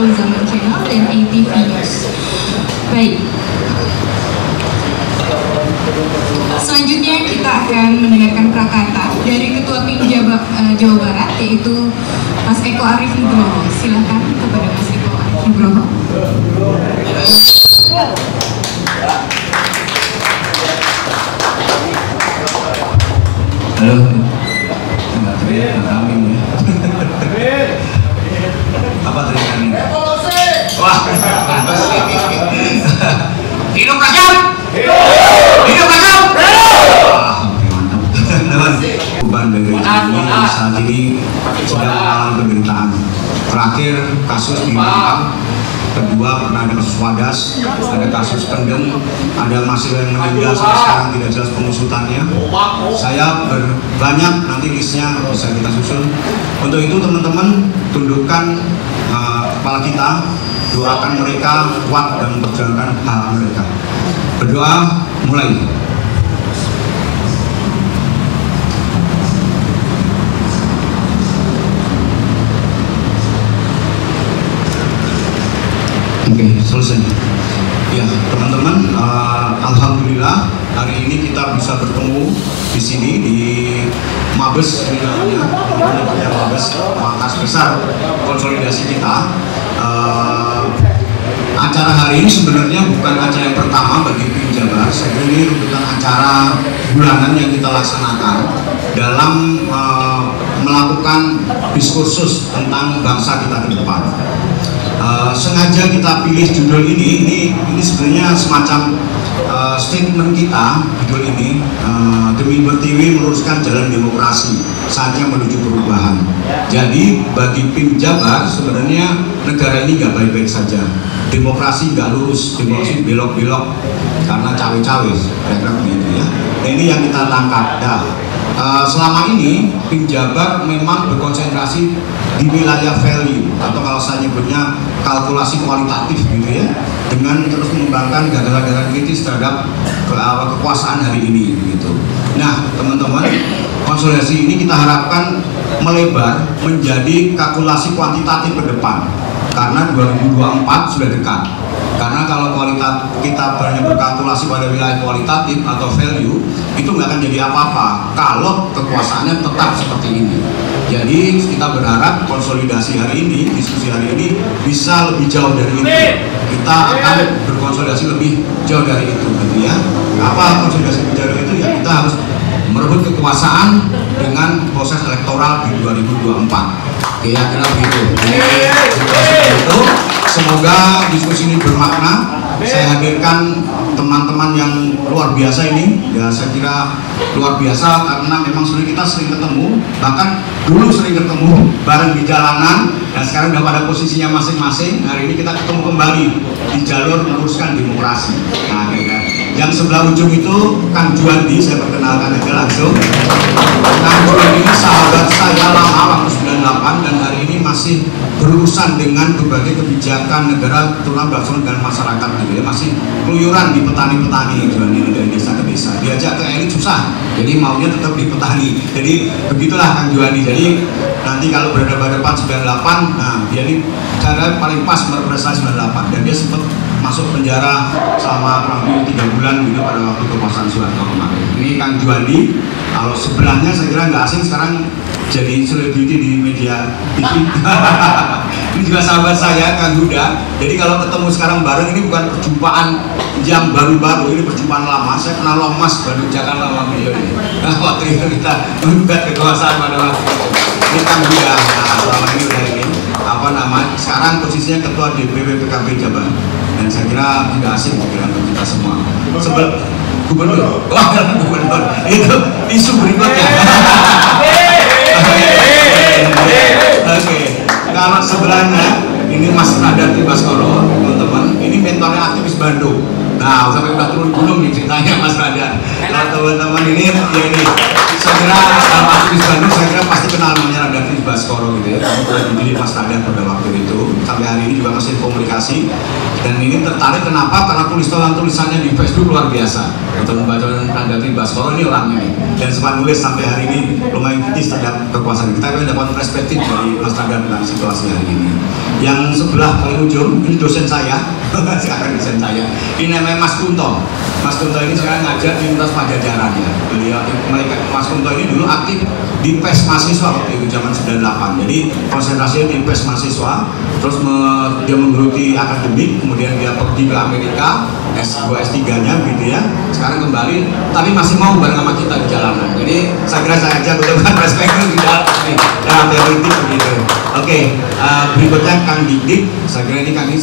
Betul Zaman Channel dan ATV News. Baik. Selanjutnya kita akan mendengarkan prakata dari Ketua Tim Jawa Barat, yaitu Mas Eko Arif Nugroho. Silakan kepada Mas Eko Arif Nugroho. Halo, nggak teriak amin ya. Apa teriak amin? Wah, hidup rajam! Hidup rajam! Wah, mantap. Beban dari ini saat ini sedang mengalami penderitaan. Terakhir kasus di Batam, kedua pernah ada kasus Wadas, ada kasus Kendeng, ada masih yang meninggal sampai sekarang tidak jelas pengusutannya. Saya banyak, nanti listnya bisa kita susun. Untuk itu teman-teman tundukkan kepala kita, doakan mereka kuat dan memperjuangkan hak mereka. Berdoa mulai. Oke, selesai. Ya, teman-teman, alhamdulillah hari ini kita bisa bertemu di sini di Mabes, ini namanya Mabes, markas besar konsolidasi kita. Acara hari ini sebenarnya bukan acara yang pertama bagi Tim Jabar. Ini rujukan acara bulanan yang kita laksanakan dalam melakukan diskursus tentang bangsa kita ke depan. Sengaja kita pilih judul ini sebenarnya semacam statement kita. Judul ini demi Pertiwi meluruskan jalan demokrasi, saatnya menuju perubahan. Jadi bagi Tim Jabar sebenarnya negara ini nggak baik-baik saja, demokrasi nggak lurus, demokrasi belok-belok karena cawe-cawe, kira-kira begitu ya. Nah, ini yang kita tangkap. Selama ini Tim Jabar memang berkonsentrasi di wilayah value, atau kalau saya nyebutnya kalkulasi kualitatif gitu ya, dengan terus mengembangkan gagasan-gagasan kritis terhadap kekuasaan hari ini gitu. Nah teman-teman, konsolidasi ini kita harapkan melebar menjadi kalkulasi kuantitatif ke depan, karena 2024 sudah dekat. Karena kalau kualitas kita banyak berkalkulasi pada wilayah kualitatif atau value, itu nggak akan jadi apa-apa kalau kekuasaannya tetap seperti ini. Jadi kita berharap konsolidasi hari ini, diskusi hari ini bisa lebih jauh dari itu. Kita akan berkonsolidasi lebih jauh dari itu, gitu ya. Apa konsolidasi lebih jauh dari itu? Ya kita harus merebut kekuasaan dengan proses elektoral di 2024. Kira-kira begitu. Itu. Semoga diskusi ini bermakna. Saya hadirkan teman-teman yang luar biasa ini. Ya saya kira luar biasa karena memang kita sering ketemu. Bahkan dulu sering ketemu bareng di jalanan. Dan sekarang udah pada posisinya masing-masing. Hari ini kita ketemu kembali di jalur meluruskan demokrasi. Nah, yang sebelah ujung itu Kang Juandi, saya perkenalkan aja langsung. Kang Juandi ini sahabat saya lama waktu 98 dan hari ini masih berurusan dengan berbagai kebijakan negara, terutama bersama dengan masyarakat gitu ya, masih keluyuran di petani-petani Juandi dari desa ke desa. Diajak ke elit susah, jadi maunya tetap di petani. Jadi begitulah Kang Juandi. Jadi nanti kalau berhadapan 98, nah dia ini cara paling pas merepresentasi 98 dan dia sempat masuk penjara selama kurang lebih 3 bulan gitu pada waktu kekuasaan Soeharto kemarin. Ini Kang Juandi. Kalau sebelahnya saya kira nggak asing, sekarang jadi selebriti di media TV. Ini juga sahabat saya Kang Huda. Jadi kalau ketemu sekarang bareng ini bukan perjumpaan yang baru-baru, ini perjumpaan lama. Saya kenal Lomas Bandung Jakarta lama beliau ini. Nah, waktu itu kita menggugat kekuasaan pada waktu itu. Ini Kang Huda. Nah, selama ini udah ini apa namanya? Sekarang posisinya ketua DPP PKB Jabar. Dan saya kira tidak asing untuk kita semua. Gubernur, gubernur itu isu berikutnya. Oke, kalau sebelahnya ini Mas Radar Baskoro, teman-teman, ini mentornya aktivis Bandung. Nah, sampai udah turun gunung nih ceritanya Mas Radar. Kalau teman-teman ini, ya ini, saya kira aktivis Bandung, saya kira pasti kenal namanya Radar Beatrice Baskoro gitu ya, kami telah dididik Mas Radar pada waktu itu, sampai hari ini juga masih komunikasi. Dan ini tertarik kenapa? Karena tulisannya di Facebook luar biasa. Untuk membaca Beatrice Baskoro ini orangnya nih, dan sempat nulis sampai hari ini lumayan kritis terhadap kekuasaan kita. Kami dapat perspektif dari Mas Radar tentang situasi hari ini. Yang sebelah paling ujung ini dosen saya, sekarang dosen saya. Ini namanya Mas Kunto. Mas Kunto ini sekarang ngajar di Universitas Pajajaran ya. Beliau, Mas Kunto ini dulu aktif di PES mahasiswa waktu itu zaman 98. Jadi konsentrasinya di PES mahasiswa, terus dia menggeluti akademik, kemudian dia pergi ke Amerika, S2 S3-nya gitu ya. Sekarang kembali, tapi masih mau bareng sama kita di jalanan. Jadi saya kira saya ajak untuk perspektif di dalam teoritik begitu. Oke, berikutnya Kang Dik. Saya kira ini Kang Dik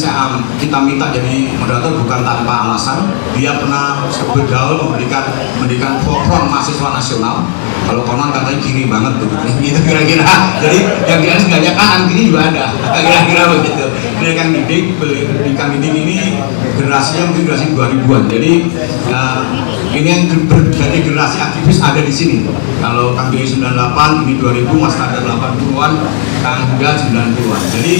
kita minta jadi moderator bukan tanpa alasan. Dia pernah bergaul memberikan forum mahasiswa nasional. Kalau konon katanya kiri banget tuh, gitu kira-kira. Jadi yang kira sebenarnya kan kiri juga ada, kira-kira begitu. Dari Kang Dik, di Kang Dik ini generasinya mungkin generasi 2000-an. Jadi ini yang jadi generasi aktivis ada di sini. Kalau Kang Dik 98, ini 2000, Mas Radar 80-an, Kang Huda 90-an. Jadi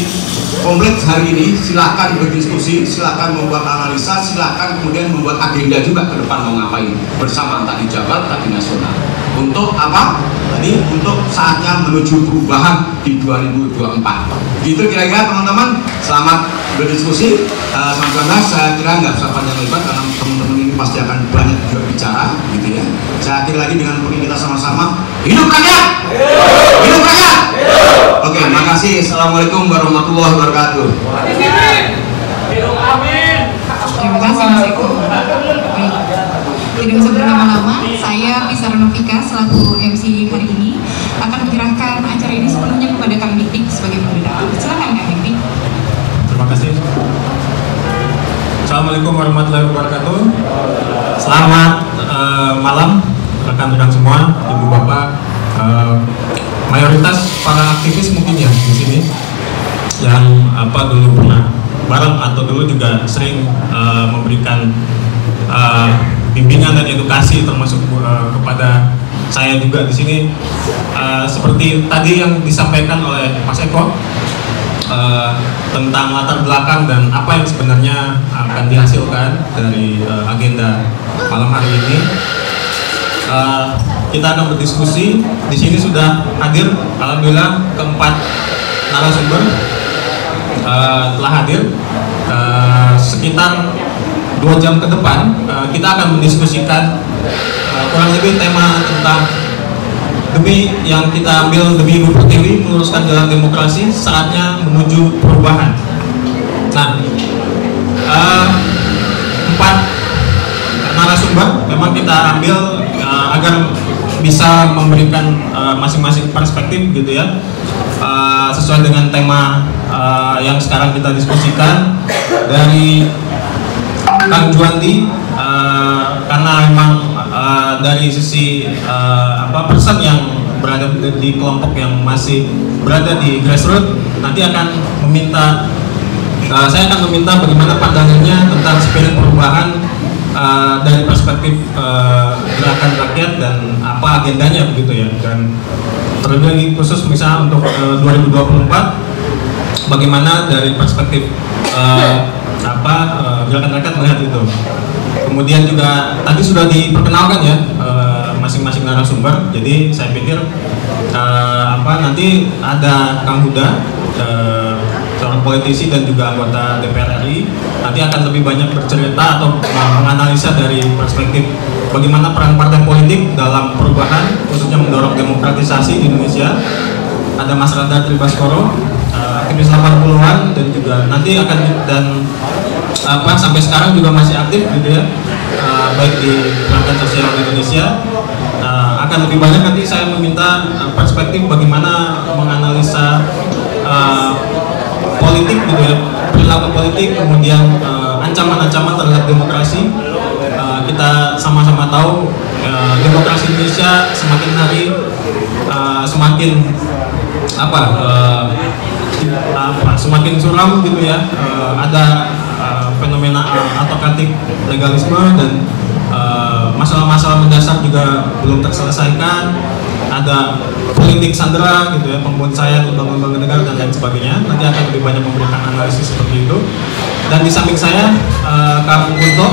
komplit hari ini silakan berdiskusi, silakan membuat analisa, silakan kemudian membuat agenda juga ke depan mau ngapain bersama entah di Jabar, entah di nasional. Untuk apa? Tadi untuk saatnya menuju perubahan di 2024. Gitu kira-kira teman-teman. Selamat berdiskusi. Sama-sama saya kira nggak usah panjang lebar karena teman-teman ini pasti akan banyak juga bicara, gitu ya. Saya akhiri lagi dengan mungkin kita sama-sama hidup rakyat, hidup rakyat. Oke, makasih. Assalamualaikum warahmatullahi wabarakatuh. Terima kasih Mas Eko. Baik. Tidak usah berlama-lama, saya Pisa Renovika selaku MC hari ini akan menyerahkan acara ini sepenuhnya kepada Kang Dik sebagai moderator. Silakan Kang Dik. Terima kasih. Assalamualaikum warahmatullahi wabarakatuh. Selamat malam rekan-rekan semua, ibu bapak. Mayoritas para aktivis mungkin ya di sini yang dulu pernah bareng atau dulu juga sering memberikan bimbingan dan edukasi termasuk kepada saya juga di sini. Seperti tadi yang disampaikan oleh Mas Eko tentang latar belakang dan apa yang sebenarnya akan dihasilkan dari agenda malam hari ini. Kita akan berdiskusi. Di sini sudah hadir, alhamdulillah keempat narasumber telah hadir. Sekitar 2 jam ke depan kita akan mendiskusikan kurang lebih tema tentang demi yang kita ambil demi Ibu Pertiwi meluruskan jalan demokrasi, saatnya menuju perubahan. Nah, 4 narasumber memang kita ambil agar bisa memberikan masing-masing perspektif gitu ya, sesuai dengan tema yang sekarang kita diskusikan. Dari Kang Juandi, karena memang dari sisi person yang berada di kelompok yang masih berada di grassroots, nanti akan meminta saya akan meminta bagaimana pandangannya tentang spirit perubahan dari perspektif gerakan rakyat dan apa agendanya begitu ya. Dan terlebih khusus misalnya untuk 2024 bagaimana dari perspektif gerakan rakyat melihat itu. Kemudian juga tadi sudah diperkenalkan ya masing-masing narasumber. Jadi saya pikir nanti ada Kang Huda, seorang politisi dan juga anggota DPR RI, nanti akan lebih banyak bercerita atau menganalisa dari perspektif bagaimana peran partai politik dalam perubahan, khususnya mendorong demokratisasi di Indonesia. Ada Mas Radar Baskoro, aktivis 80-an, dan juga nanti akan sampai sekarang juga masih aktif gitu ya, baik di gerakan sosial di Indonesia. Akan lebih banyak nanti saya meminta perspektif bagaimana menganalisa politik gitu ya, perilaku politik, kemudian ancaman-ancaman terhadap demokrasi. Kita sama-sama tahu demokrasi Indonesia semakin hari semakin semakin suram gitu ya. Ada fenomena autokratik legalisme dan masalah-masalah mendasar juga belum terselesaikan. ada politik sandera gitu ya, pembonsaian lembaga-lembaga negara dan lain sebagainya. Nanti akan lebih banyak memberikan analisis seperti itu. Dan di samping saya Kang Kunto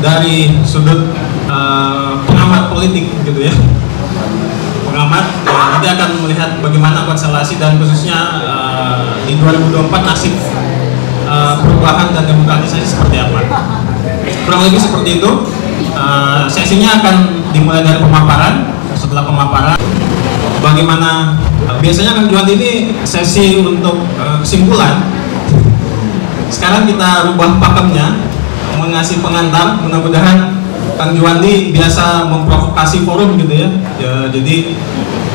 dari sudut pengamat politik gitu ya, pengamat nanti akan melihat bagaimana konstelasi dan khususnya di 2024 nasib perubahan dan demokratisasi seperti apa. Kurang lebih seperti itu. Sesinya akan dimulai dari pemaparan. Setelah pemaparan, bagaimana biasanya Kang Juhandi ini sesi untuk kesimpulan. Sekarang kita rubah pakemnya, mengasih pengantar. Mudah-mudahan Kang Juhandi biasa memprovokasi forum gitu ya. Jadi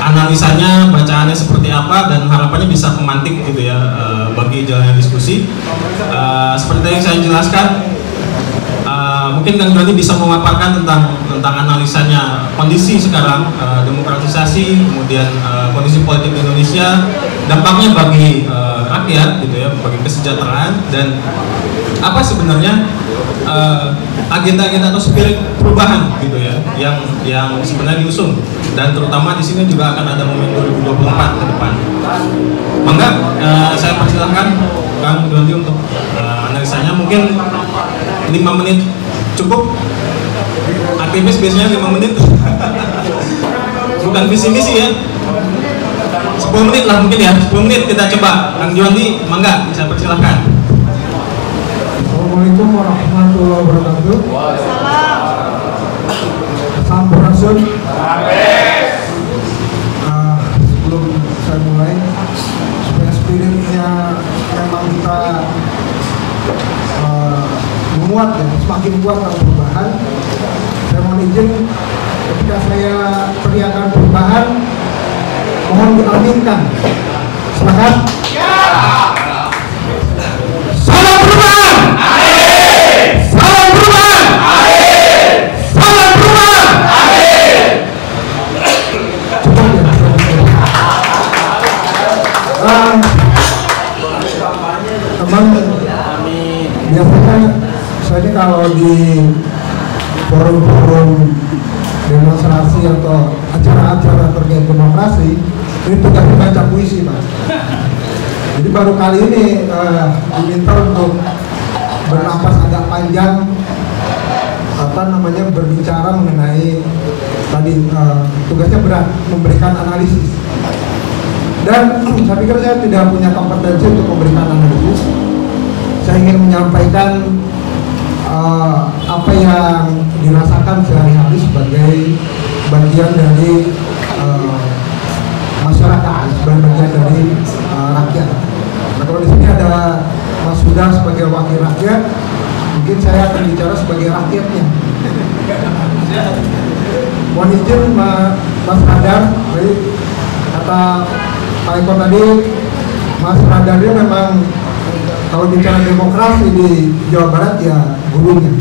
analisanya, bacaannya seperti apa, dan harapannya bisa memantik gitu ya bagi jalannya diskusi. Seperti yang saya jelaskan, mungkin Kang Juhandi bisa memaparkan tentang analisanya kondisi sekarang, demokratisasi, kemudian kondisi politik di Indonesia, dampaknya bagi rakyat gitu ya, bagi kesejahteraan, dan apa sebenarnya agenda-agenda atau spirit perubahan gitu ya yang sebenarnya diusung, dan terutama di sini juga akan ada momen 2024 ke depan. Mangga saya persilahkan Kang Juhandi untuk analisanya. Mungkin 5 menit cukup. Aktivis biasanya 5 menit. Bukan visi misi ya. 10 menit lah mungkin ya. 10 menit kita coba. Kang Juhandi, mangga saya persilahkan. Assalamualaikum warahmatullahi wabarakatuh. Sampurasun. Sebelum saya mulai, supaya spiritnya memang kita menguat ya, semakin kuat dalam perubahan, saya mohon izin ketika saya teriakan perubahan, mohon diaminkan. Silakan. Salam perubahan. Salam perubahan. Salam perubahan. Teman, biasanya saya kalau di forum-forum demonstrasi atau acara-acara terkait demokrasi, ini tugasnya baca puisi, Pak. Jadi baru kali ini diminta untuk bernapas agak panjang, berbicara mengenai tadi tugasnya berat, memberikan analisis. Dan saya pikir saya tidak punya kompetensi untuk memberikan analisis. Saya ingin menyampaikan apa yang dirasakan sehari-hari sebagai bagian dari masyarakat, sebagai bagian dari rakyat. Nah, kalau di sini ada Mas Huda sebagai wakil rakyat, mungkin saya akan bicara sebagai rakyatnya. Mohon izin Mas Radar, baik, kata Pak Eko tadi, Mas Radar dia memang kalau bicara demokrasi di Jawa Barat ya gurunya.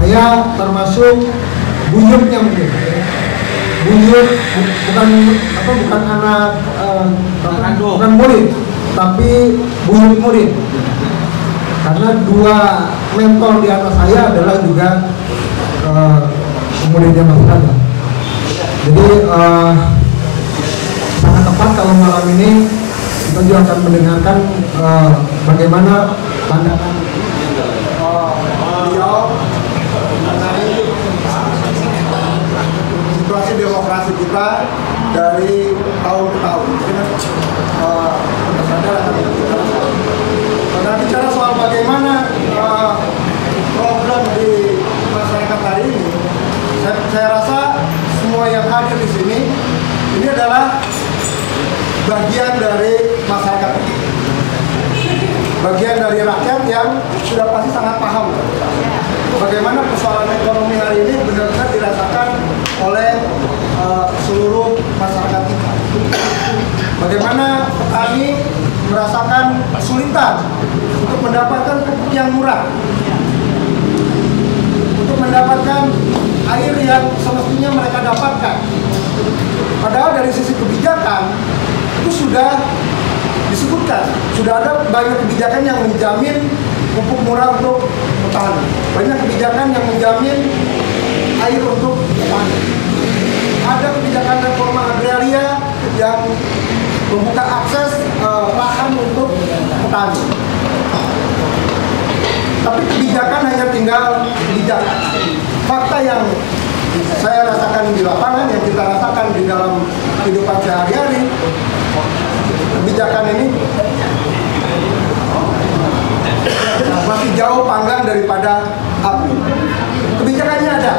Saya termasuk buyutnya mungkin. Buyut bukan anak bukan murid, tapi buyut murid. Karena dua mentor di atas saya adalah juga muridnya Mas Radar. Jadi sangat tepat kalau malam ini kita juga akan mendengarkan bagaimana pandangan beliau mengenai situasi demokrasi kita dari tahun ke tahun. Kita bicara soal bagaimana program di masyarakat hari ini, saya rasa semua yang hadir di sini ini adalah bagian dari masyarakat, bagian dari rakyat yang sudah pasti sangat paham bagaimana persoalan ekonomi hari ini benar-benar dirasakan oleh seluruh masyarakat kita. Bagaimana petani merasakan kesulitan untuk mendapatkan pupuk yang murah, untuk mendapatkan air yang semestinya mereka dapatkan. Padahal dari sisi kebijakan itu sudah disebutkan, sudah ada banyak kebijakan yang menjamin pupuk murah untuk petani, banyak kebijakan yang menjamin air untuk petani. ada kebijakan reforma agraria yang membuka akses lahan untuk petani. Tapi kebijakan hanya tinggal kebijakan. Fakta yang saya rasakan di lapangan, yang kita rasakan di dalam kehidupan sehari-hari, kebijakan ini masih jauh panggang daripada api. Kebijakannya ada,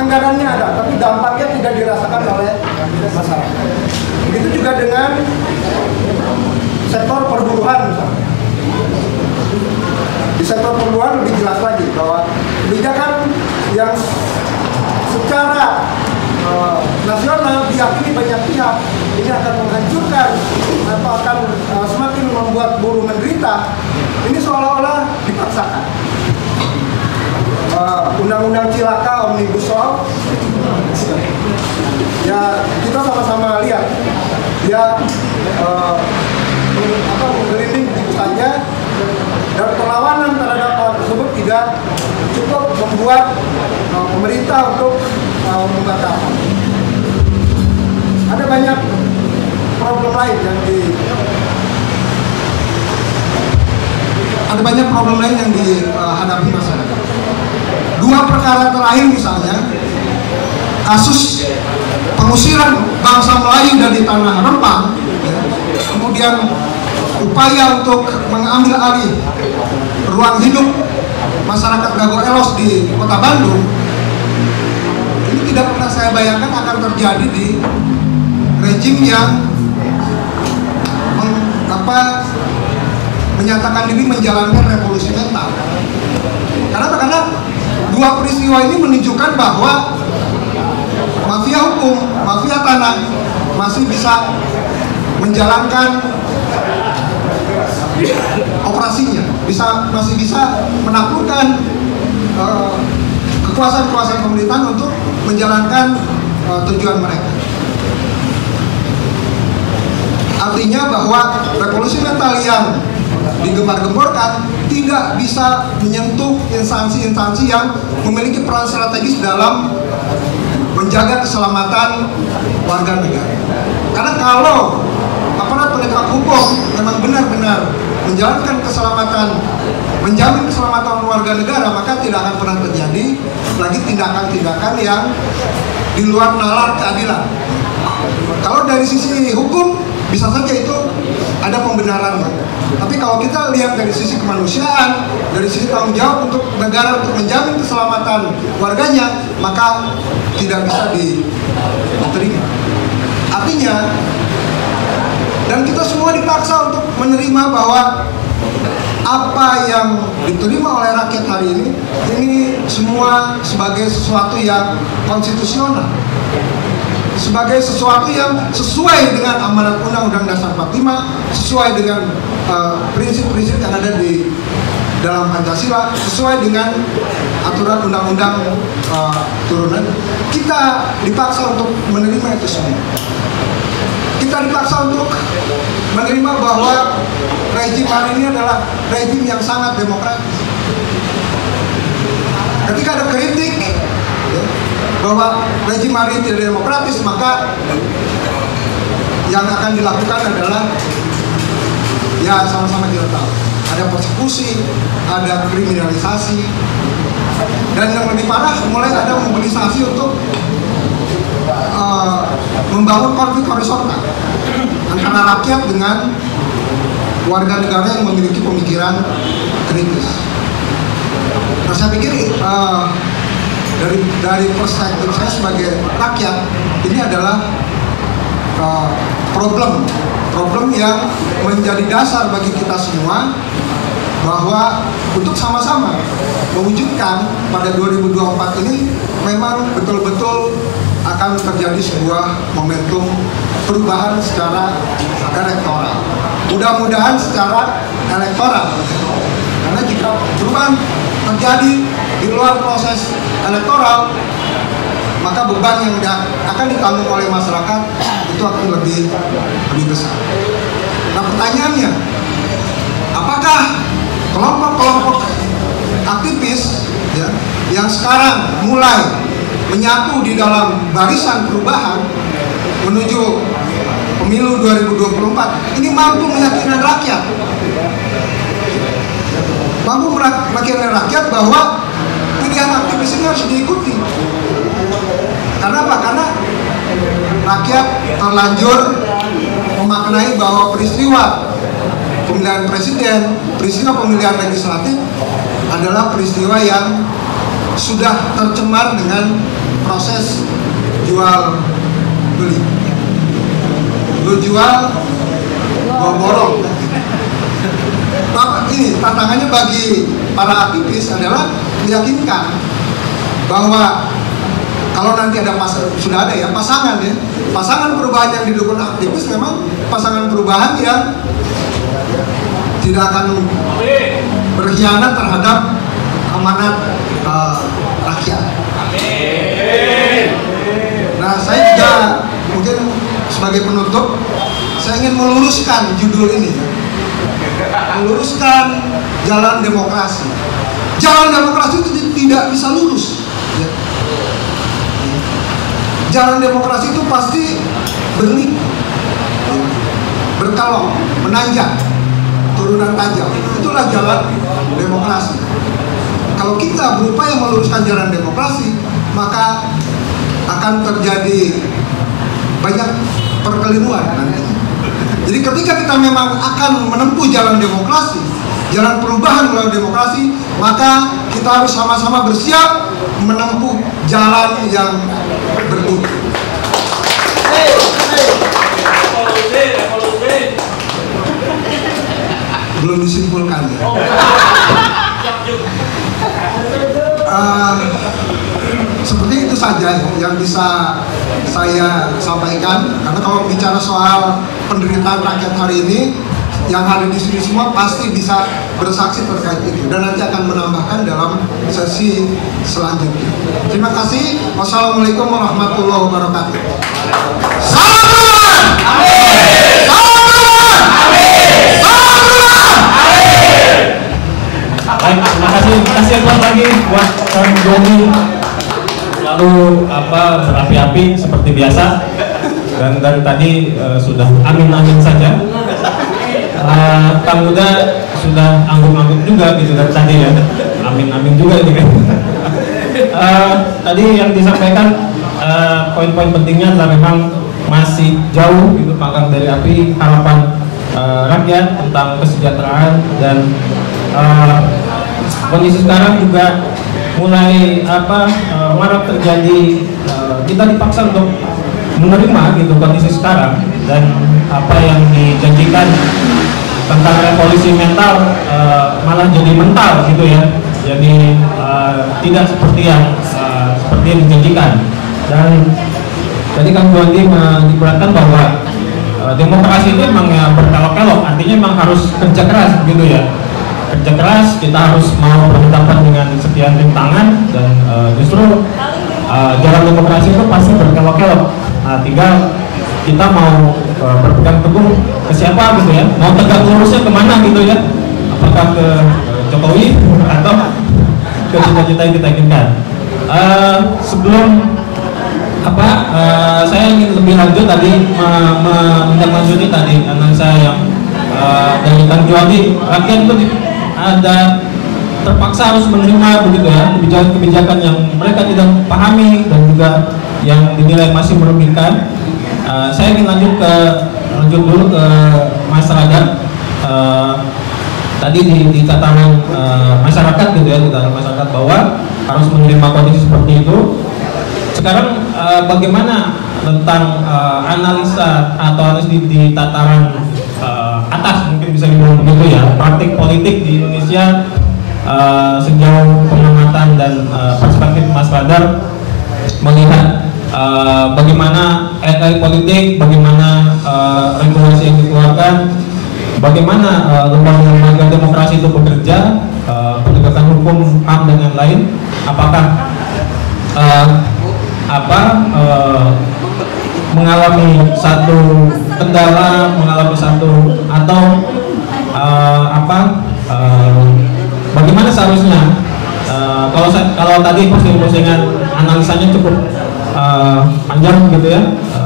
anggarannya ada, tapi dampaknya tidak dirasakan oleh masyarakat. Begitu juga dengan sektor perburuan misalnya. Di sektor perburuan lebih jelas lagi bahwa kebijakan yang secara nasional diyakini banyak pihak ini akan menghancurkan atau akan semakin membuat buruh menderita, ini seolah-olah dipaksakan. Undang-undang Cilaka Omnibus Law, ya kita sama-sama lihat dia menggelinding begitu saja, dan perlawanan terhadap hal tersebut tidak cukup membuat pemerintah untuk membatalkan. Ada banyak problem lain yang dihadapi masyarakat. Dua perkara terakhir misalnya, kasus pengusiran bangsa Melayu dari tanah Rempang, kemudian upaya untuk mengambil alih ruang hidup masyarakat Dago Elos di Kota Bandung, ini tidak pernah saya bayangkan akan terjadi di rejim yang menyatakan diri menjalankan revolusi mental. Karena dua peristiwa ini menunjukkan bahwa mafia hukum, mafia tanah masih bisa menjalankan operasinya, masih bisa menaklukkan kekuasaan-kekuasaan pemerintahan untuk menjalankan tujuan mereka. Artinya bahwa revolusi mental yang digembar-gemborkan tidak bisa menyentuh instansi-instansi yang memiliki peran strategis dalam menjaga keselamatan warga negara. Karena kalau aparat penegak hukum memang benar-benar menjalankan menjamin keselamatan warga negara, maka tidak akan pernah terjadi lagi tindakan-tindakan yang di luar nalar keadilan. Kalau dari sisi hukum bisa saja itu ada pembenarannya. Tapi kalau kita lihat dari sisi kemanusiaan, dari sisi tanggung jawab untuk negara untuk menjamin keselamatan warganya, maka tidak bisa diterima. Artinya, dan kita semua dipaksa untuk menerima bahwa apa yang diterima oleh rakyat hari ini semua sebagai sesuatu yang konstitusional, sebagai sesuatu yang sesuai dengan amanat Undang-Undang Dasar 45, sesuai dengan prinsip-prinsip yang ada di dalam Pancasila, sesuai dengan aturan undang-undang turunan. Kita dipaksa untuk menerima itu semua. Kita dipaksa untuk menerima bahwa rejim hari ini adalah rejim yang sangat demokratis. Ketika ada kritik bahwa rejim hari ini tidak demokratis, maka yang akan dilakukan adalah ya sama-sama kita tahu, ada persekusi, ada kriminalisasi, dan yang lebih parah mulai ada mobilisasi untuk membangun konflik horizontal antara rakyat dengan warga negara yang memiliki pemikiran kritis. Nah, saya pikir dari perspektif saya sebagai rakyat, ini adalah problem yang menjadi dasar bagi kita semua bahwa untuk sama-sama mewujudkan pada 2024 ini memang betul-betul akan terjadi sebuah momentum perubahan secara elektoral. Mudah-mudahan secara elektoral, karena jika perubahan terjadi di luar proses elektoral, maka beban yang akan ditanggung oleh masyarakat itu akan lebih besar. Nah, pertanyaannya, apakah kelompok-kelompok aktivis ya, yang sekarang mulai menyatu di dalam barisan perubahan menuju pemilu 2024 ini mampu meyakinkan rakyat, bahwa pilihan aktivis ini harus diikuti. Karena apa? Karena rakyat terlanjur memaknai bahwa peristiwa pemilihan presiden, peristiwa pemilihan legislatif adalah peristiwa yang sudah tercemar dengan proses jual beli. Lo jual, lo borong. Ini tantangannya bagi para aktivis adalah meyakinkan bahwa kalau nanti ada sudah ada ya pasangan perubahan yang didukung aktivis memang pasangan perubahan yang tidak akan berkhianat terhadap amanat rakyat. Nah, saya juga mungkin sebagai penutup saya ingin meluruskan judul ini, meluruskan jalan demokrasi. Jalan demokrasi itu tidak bisa lurus. Jalan demokrasi itu pasti berliku, berkelok, menanjak, turunan tajam. Itulah jalan demokrasi. Kalau kita berupaya meluruskan jalan demokrasi, maka akan terjadi banyak perkeliruan nantinya. Jadi ketika kita memang akan menempuh jalan demokrasi, jalan perubahan melalui demokrasi, maka kita harus sama-sama bersiap menempuh jalan yang berliku. Belum disimpulkan ya. Seperti itu saja yang bisa saya sampaikan, karena kalau bicara soal penderitaan rakyat hari ini, yang ada di sini semua pasti bisa bersaksi terkait itu dan nanti akan menambahkan dalam sesi selanjutnya. Terima kasih. Wassalamualaikum warahmatullahi wabarakatuh. Salam! Amin! Salam! Amin! Salam! Amin! Baik, terima kasih lagi buat Kang Joni. Lalu berapi-api seperti biasa, dan dari tadi sudah amin-amin saja. Kang Huda sudah angguk-angguk juga gitu dari tadi ya, amin-amin juga ini kan. Tadi yang disampaikan poin-poin pentingnya adalah memang masih jauh gitu panggang dari api harapan rakyat tentang kesejahteraan, dan kondisi sekarang juga mulai marak terjadi, kita dipaksa untuk menerima gitu kondisi sekarang, dan apa yang dijanjikan tentang revolusi mental malah jadi mental gitu ya, jadi tidak seperti yang dijanjikan. Dan tadi Kang Juandi diperhatikan bahwa demokrasi itu memang berkelok-kelok, artinya memang harus kerja keras gitu ya. Kerja keras, kita harus mau berhadapan dengan sekian rintangan, dan justru jalan demokrasi itu pasti berkelok-kelok. Nah, tinggal kita mau berpegang teguh ke siapa gitu ya, mau tegak lurusnya kemana gitu ya, apakah ke Jokowi atau ke cita-cita yang kita inginkan. Sebelum saya ingin lebih lanjut tadi menindaklanjuti tadi analisa yang dari Kang Juandi. Rakyat itu ada terpaksa harus menerima begitu ya kebijakan-kebijakan yang mereka tidak pahami dan juga yang dinilai masih merugikan. Saya ingin lanjut dulu ke masyarakat. Tadi di tatanan masyarakat gitu ya, di tatanan masyarakat bahwa harus menerima kondisi seperti itu. Sekarang bagaimana tentang analisa atau analis di tataran atas, mungkin bisa dibilang begitu ya, praktik politik di Indonesia sejauh pengamatan dan perspektif Mas Radar melihat bagaimana elit politik, bagaimana regulasi yang dikeluarkan, bagaimana lembaga-lembaga demokrasi itu bekerja, penegakan hukum, HAM dan yang lain, apakah mengalami satu kendala, mengalami satu atau bagaimana seharusnya kalau tadi postingan analisanya cukup panjang gitu ya,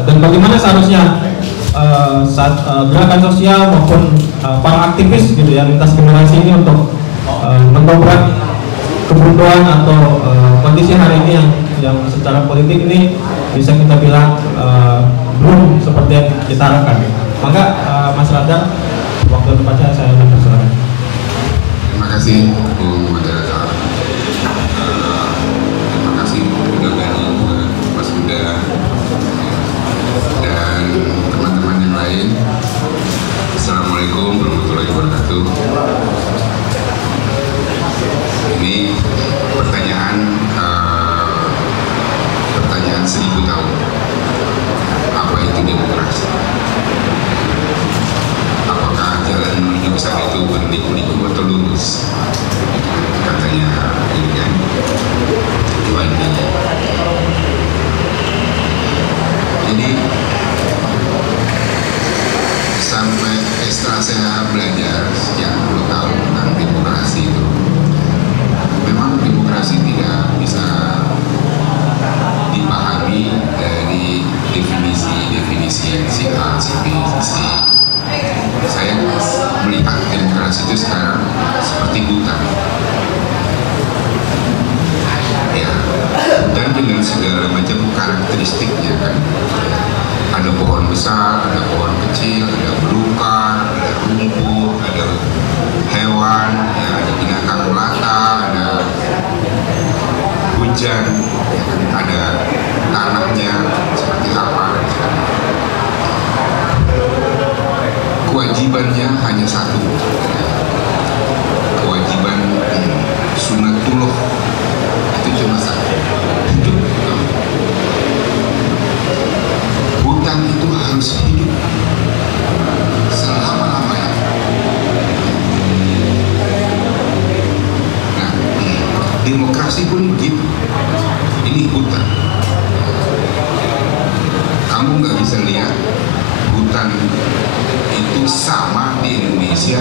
dan bagaimana seharusnya saat gerakan sosial maupun para aktivis gitu ya lintas generasi ini untuk mendobrak kebuntuan atau kondisi hari ini yang secara politik ini bisa kita bilang belum seperti yang kita harapkan. Maka Mas Radar, waktu tempatnya saya akan persilakan. Terima kasih Bung Moderator. Terima kasih Bung Gani, Mas Huda, dan teman-teman yang lain. Assalamualaikum warahmatullahi wabarakatuh. Ini pertanyaan 1000 tahun. Apa itu demokrasi? Apakah jalan menuju ke sana itu berliku-liku atau lurus? Katanya ini kan jadi sampai setelah saya belajar sekian puluh tahun tentang demokrasi itu, memang demokrasi tidak bisa dipahami dari definisi yang si A, si B, si C. Saya melihat demokrasi itu sekarang seperti hutan. Ya, hutan dengan segala macam karakteristiknya kan. Ada pohon besar, ada pohon kecil, ada belukar, ada rumput, ada hewan, ya, ada binatang melata, ada hujan, ada tanahnya seperti apa. Kewajibannya hanya satu, kewajiban sunatullah itu cuma satu, hidup. Hutan itu harus hidup selama-lamanya. Nah, demokrasi pun begitu. Ini hutan. Kamu nggak bisa lihat hutan itu sama di Indonesia,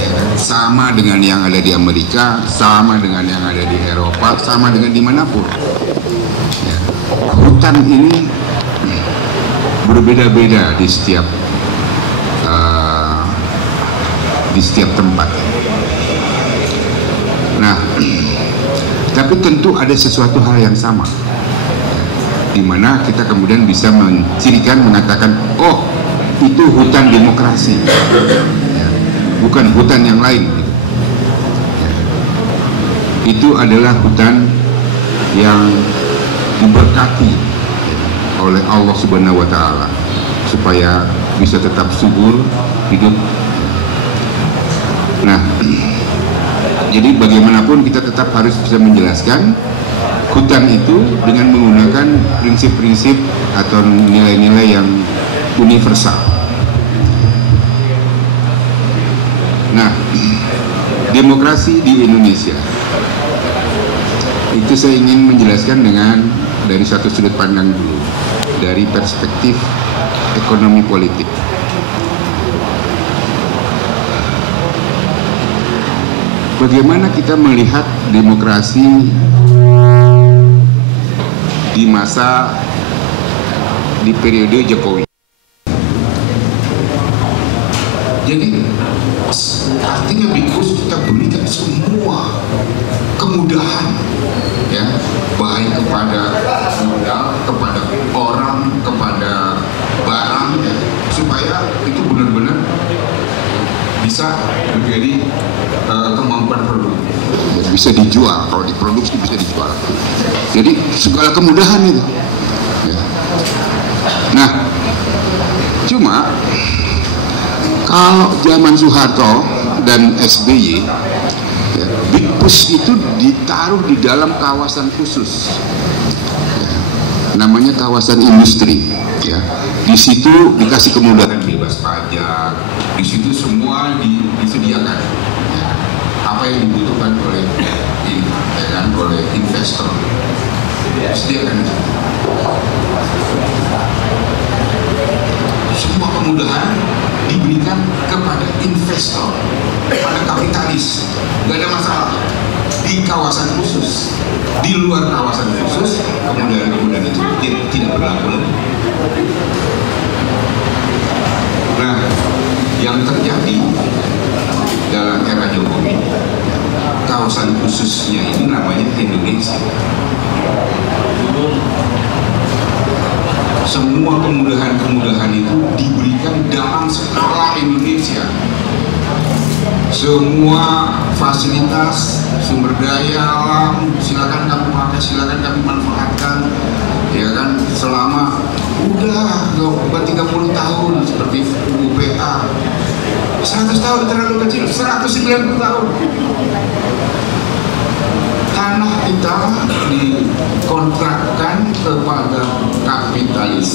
ya kan? Sama dengan yang ada di Amerika, sama dengan yang ada di Eropa, sama dengan dimanapun. Ya. Hutan ini berbeda-beda di setiap tempat. Nah, tapi tentu ada sesuatu hal yang sama, di mana kita kemudian bisa mencirikan, mengatakan, oh itu hutan demokrasi, ya, bukan hutan yang lain. Ya. Itu adalah hutan yang diberkati oleh Allah Subhanahu wa Ta'ala supaya bisa tetap subur hidup. Nah, jadi bagaimanapun kita tetap harus bisa menjelaskan hutan itu dengan menggunakan prinsip-prinsip atau nilai-nilai yang universal. Nah, demokrasi di Indonesia itu saya ingin menjelaskan dari satu sudut pandang dulu, dari perspektif ekonomi politik. Bagaimana kita melihat demokrasi di periode Jokowi? Jadi artinya because kita berikan semua kemudahan, ya, baik kepada modal, kepada orang, kepada barang, ya, supaya itu benar-benar bisa menjadi kemampuan produktif, bisa dijual. Kalau diproduksi bisa dijual. Jadi segala kemudahan itu, ya. Nah, cuma kalau zaman Soeharto dan SBY, ya, Big Push itu ditaruh di dalam kawasan khusus, ya, namanya kawasan industri. Ya. Di situ dikasih kemudahan bebas pajak, di situ semua disediakan. Ya. Apa yang dibutuhkan oleh investor disediakan. Semua kemudahan diberikan kepada investor, pada kapitalis, nggak ada masalah. di kawasan khusus. Di luar kawasan khusus, kemudian itu tidak berlaku lagi. Nah, yang terjadi dalam era Jokowi, kawasan khususnya ini namanya Indonesia. Semua kemudahan-kemudahan itu diberikan dalam skala Indonesia. Semua fasilitas, sumber daya alam, silakan kamu pakai, silakan kami manfaatkan, ya kan, selama bukan 30 tahun seperti UPA. 100 tahun terlalu kecil, 190 tahun. Tanah kita dikontrakkan kepada kapitalis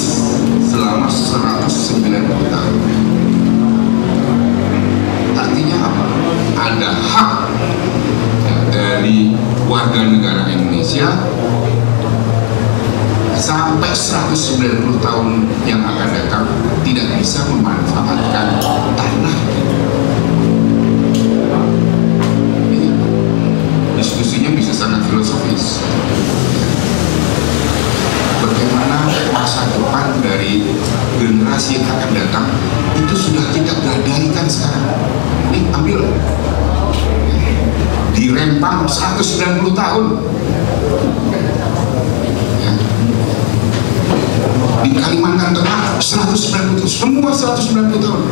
selama 190 tahun. Artinya apa? Ada hak ya, dari warga negara Indonesia sampai 190 tahun yang akan datang tidak bisa memanfaatkan tanah. Diskusinya bisa sangat filosofis. Bagaimana masa depan dari generasi yang akan datang itu sudah kita gadaikan sekarang. Ini ambil di Rempang 190 tahun, ya. Di Kalimantan Tengah 190 tahun, semua 190 tahun,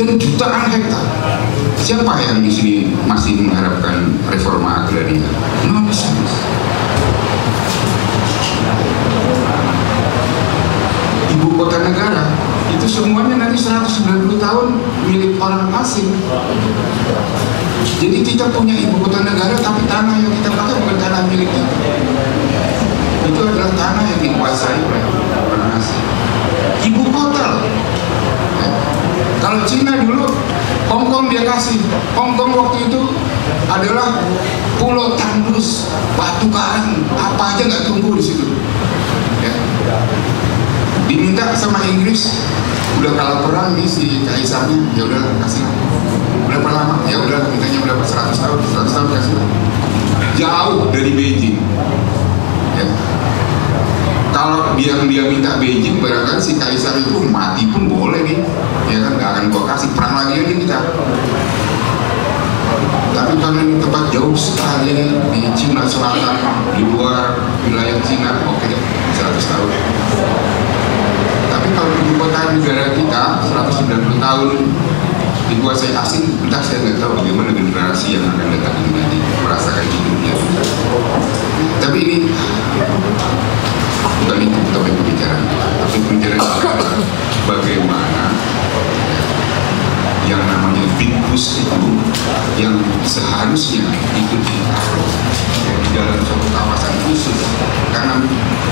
dan jutaan hektar. Siapa yang di sini masih mengharapkan reforma agraria? Nonsense. Ibu kota negara itu semuanya nanti 190 tahun milik orang asing. Jadi kita punya ibu kota negara, tapi tanah yang kita pakai bukan tanah milik kita. Itu adalah tanah yang dikuasai oleh orang asing. Ibu kota loh. Kalau Cina dulu, Hong Kong dia kasih. Hong Kong waktu itu adalah pulau tandus, batu karang, apa aja nggak tumbuh di situ. Ya. Diminta sama Inggris, udah kalah perang nih si kaisarnya, ya udah kasih. Berapa lama? Ya udah mintanya berapa? 100 tahun, 100 tahun kasih. Jauh dari Beijing. Ya. Kalau dia minta Beijing, barangkali si kaisar itu mati pun boleh nih, ya kan, nggak akan gua kasih, perang lagi aja kita. Tapi karena ini tempat jauh sekali di Cina Selatan, di luar wilayah Cina, oke deh, 100 tahun. Tapi kalau ibu kota negara kita 190 tahun dikuasai asing, entah saya nggak tahu bagaimana generasi yang akan datang ini nanti merasakan hidupnya. Tapi ini bukan itu topik pembicaraan, tapi pembicaraan bagaimana yang namanya big push itu yang seharusnya itu ditaruh di dalam suatu kawasan khusus, karena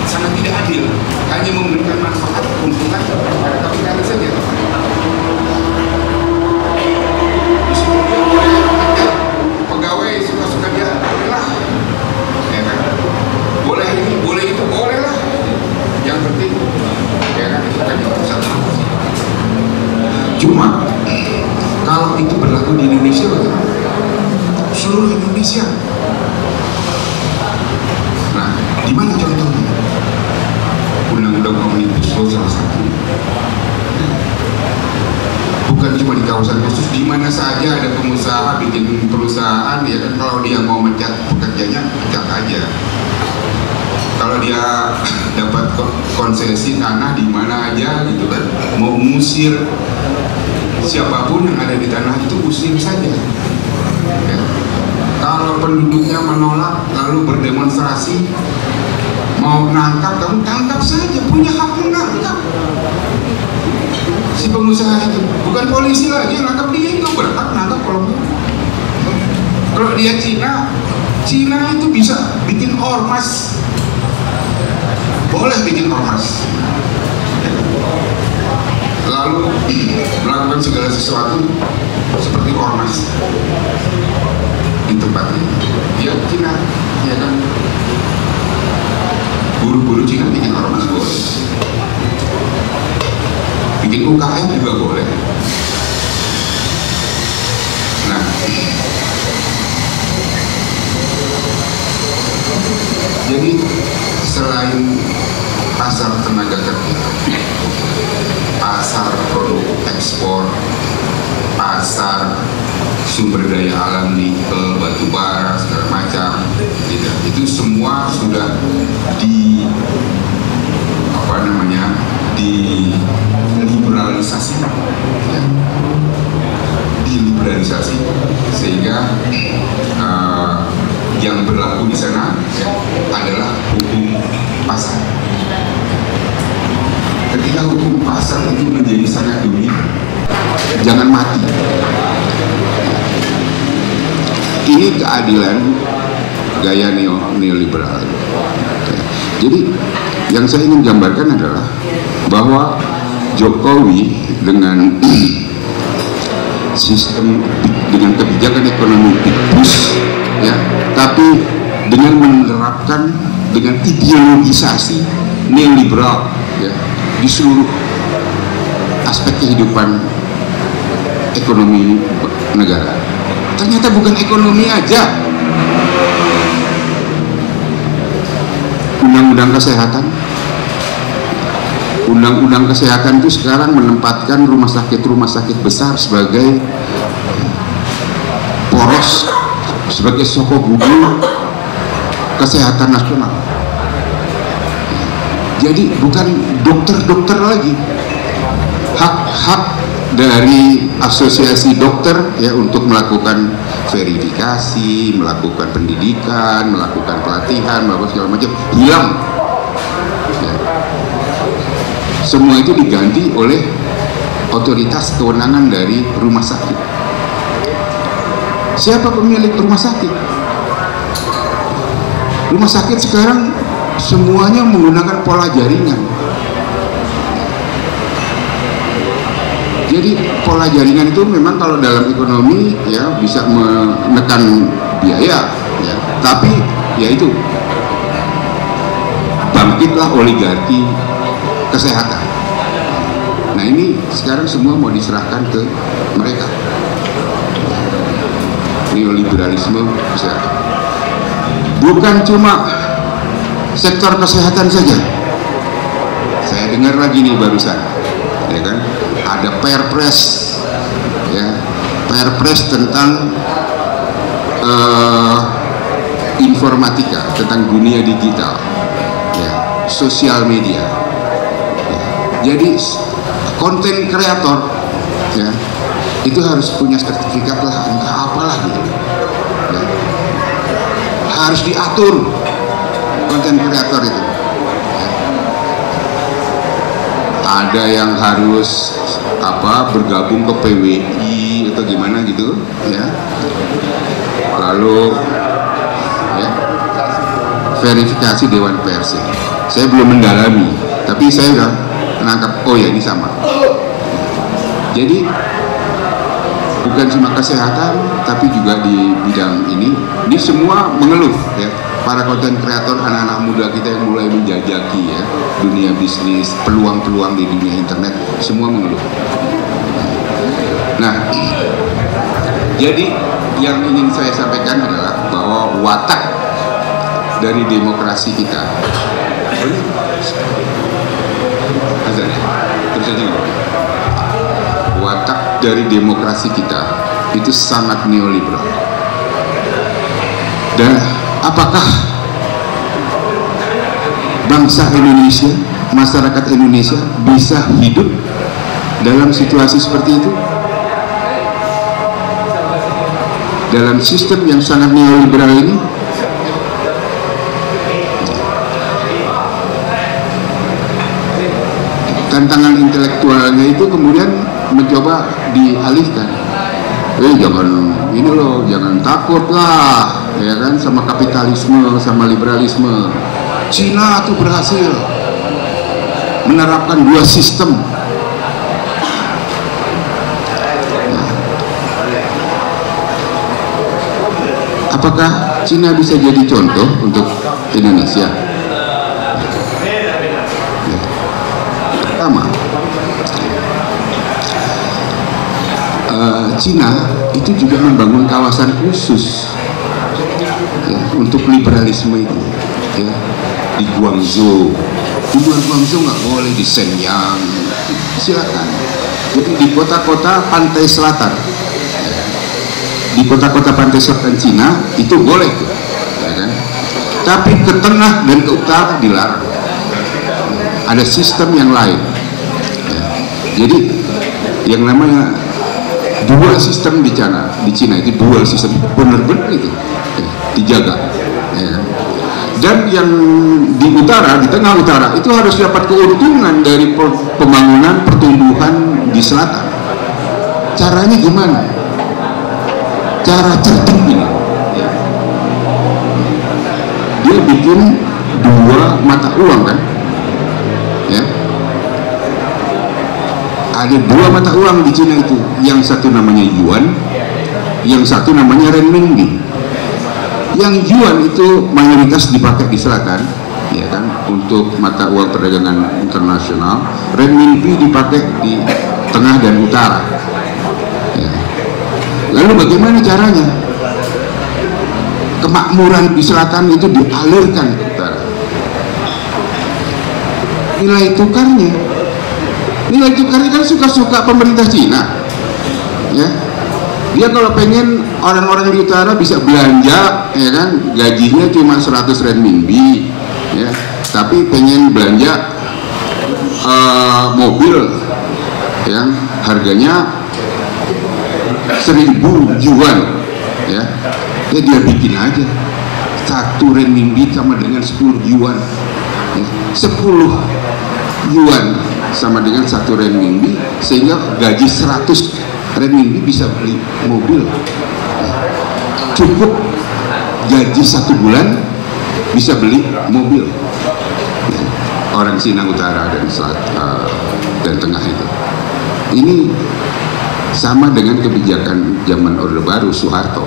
sangat tidak adil, hanya memberikan manfaat keuntungan pada kapitalis saja. Di situ dia boleh pegawai suka-suka dia, bolehlah, ya kan? Boleh ini, boleh itu, bolehlah. Yang penting, ya kan, itu kan pusat. Cuma kalau itu berlaku di Indonesia bagaimana? Seluruh Indonesia. Nah, di mana contohnya? Undang-undang Omnibus Law salah satu. Bukan cuma di kawasan khusus, di mana saja ada pengusaha bikin perusahaan, ya kan, kalau dia mau mencat pekerjanya, pecat aja. Kalau dia dapat konsesi tanah di mana aja gitu kan, mau mengusir siapapun yang ada di tanah itu, usir saja. Ya. Kalau penduduknya menolak lalu berdemonstrasi mau nangkap, kamu tangkap saja, punya hak menangkap. Si pengusaha itu bukan polisi lagi yang nangkap dia, itu berhak nangkap. Kalau dia Cina itu bisa bikin ormas, boleh bikin ormas, lalu melakukan segala sesuatu seperti ormas di tempat ini. Ya Cina, ya kan, buru-buru Cina bikin ormas boleh, bikin UKM juga boleh. Nah, selain pasar tenaga kerja, pasar produk ekspor, pasar sumber daya alam, nikel, batu bara, segala macam, gitu. Itu semua sudah diliberalisasi, ya. Diliberalisasi sehingga yang berlaku di sana ya, adalah hukum pasar. Ketika hukum pasar itu menjadi sangat dominan, jangan mati. Ini keadilan gaya neoliberal. Jadi yang saya ingin gambarkan adalah bahwa Jokowi dengan sistem, dengan kebijakan ekonomi big push, ya, tapi dengan menerapkan dengan ideologisasi neoliberal, ya, di seluruh aspek kehidupan ekonomi negara. Ternyata bukan ekonomi aja. Undang-undang kesehatan itu sekarang menempatkan rumah sakit besar sebagai poros, sebagai sokoguru kesehatan nasional. Jadi bukan dokter-dokter lagi, hak dari asosiasi dokter ya untuk melakukan verifikasi, melakukan pendidikan, melakukan pelatihan, melakukan segala macam hilang. Ya. Semua itu diganti oleh otoritas kewenangan dari rumah sakit. Siapa pemilik rumah sakit? Rumah sakit sekarang semuanya menggunakan pola jaringan. Jadi pola jaringan itu memang kalau dalam ekonomi ya bisa menekan biaya, ya. Tapi ya itu bangkitlah oligarki kesehatan. Nah ini sekarang semua mau diserahkan ke mereka. Neoliberalisme kesehatan. Bukan cuma sektor kesehatan saja. Saya dengar lagi nih barusan, ya kan? Ada Perpres, ya, Perpres tentang informatika, tentang dunia digital, ya, sosial media. Ya. Jadi konten kreator, ya, itu harus punya sertifikat lah, entah apalah gitu. Ya. Harus diatur konten kreator itu. Ya. Ada yang harus bergabung ke PWI atau gimana gitu, ya. Lalu ya, verifikasi Dewan Pers. Saya belum mendalami, tapi saya udah menangkap, oh ya ini sama. Jadi bukan cuma kesehatan, tapi juga di bidang ini semua mengeluh, ya. Para konten kreator, anak-anak muda kita yang mulai menjajaki ya dunia bisnis, peluang-peluang di dunia internet, semua mengeluh. Nah, jadi yang ingin saya sampaikan adalah bahwa watak dari demokrasi kita, watak dari demokrasi kita itu sangat neoliberal. Dan apakah bangsa Indonesia, masyarakat Indonesia bisa hidup dalam situasi seperti itu? Dalam sistem yang sangat neoliberal ini? Tantangan intelektualnya itu kemudian mencoba dialihkan. Jangan ini loh, jangan takut lah, ya kan, sama kapitalisme, sama liberalisme. Cina tuh berhasil menerapkan dua sistem. Apakah Cina bisa jadi contoh untuk Indonesia? Ya. Pertama, Cina itu juga membangun kawasan khusus ya, untuk liberalisme itu. Ya. di Guangzhou. Di luar Guangzhou nggak boleh, di Shenyang, silakan. Jadi di kota-kota pantai selatan, di kota-kota pantai selatan Cina itu boleh tuh, ya kan? Tapi ke tengah dan ke utara dilarang. Ada sistem yang lain. Ya. Jadi yang namanya dual sistem di Cina itu dual sistem, benar-benar itu ya, dijaga. Ya. Dan yang di utara, di tengah utara itu harus dapat keuntungan dari pembangunan pertumbuhan di selatan. Caranya gimana? Cara cerdik ini. Ya. Dia bikin dua mata uang kan? Ya. Ada dua mata uang di Cina itu. Yang satu namanya yuan, yang satu namanya renminbi. Yang yuan itu mayoritas dipakai di selatan, ya kan, untuk mata uang perdagangan internasional. Renminbi dipakai di tengah dan utara. Ya. Lalu bagaimana caranya? Kemakmuran di selatan itu dialirkan ke utara. Nilai tukarnya kan suka-suka pemerintah Cina, ya. Dia kalau pengen orang-orang di utara bisa belanja, ya kan, gajinya cuma 100 renminbi, ya, tapi pengen belanja mobil yang harganya 1000 yuan, ya, dia bikin aja 1 renminbi sama dengan 10 yuan, ya. 10 yuan sama dengan 1 renminbi, sehingga gaji 100 renminbi bisa beli mobil. Cukup gaji 1 bulan bisa beli mobil. Orang Cina Utara dan dan Tengah itu. Ini sama dengan kebijakan zaman Orde Baru Soeharto.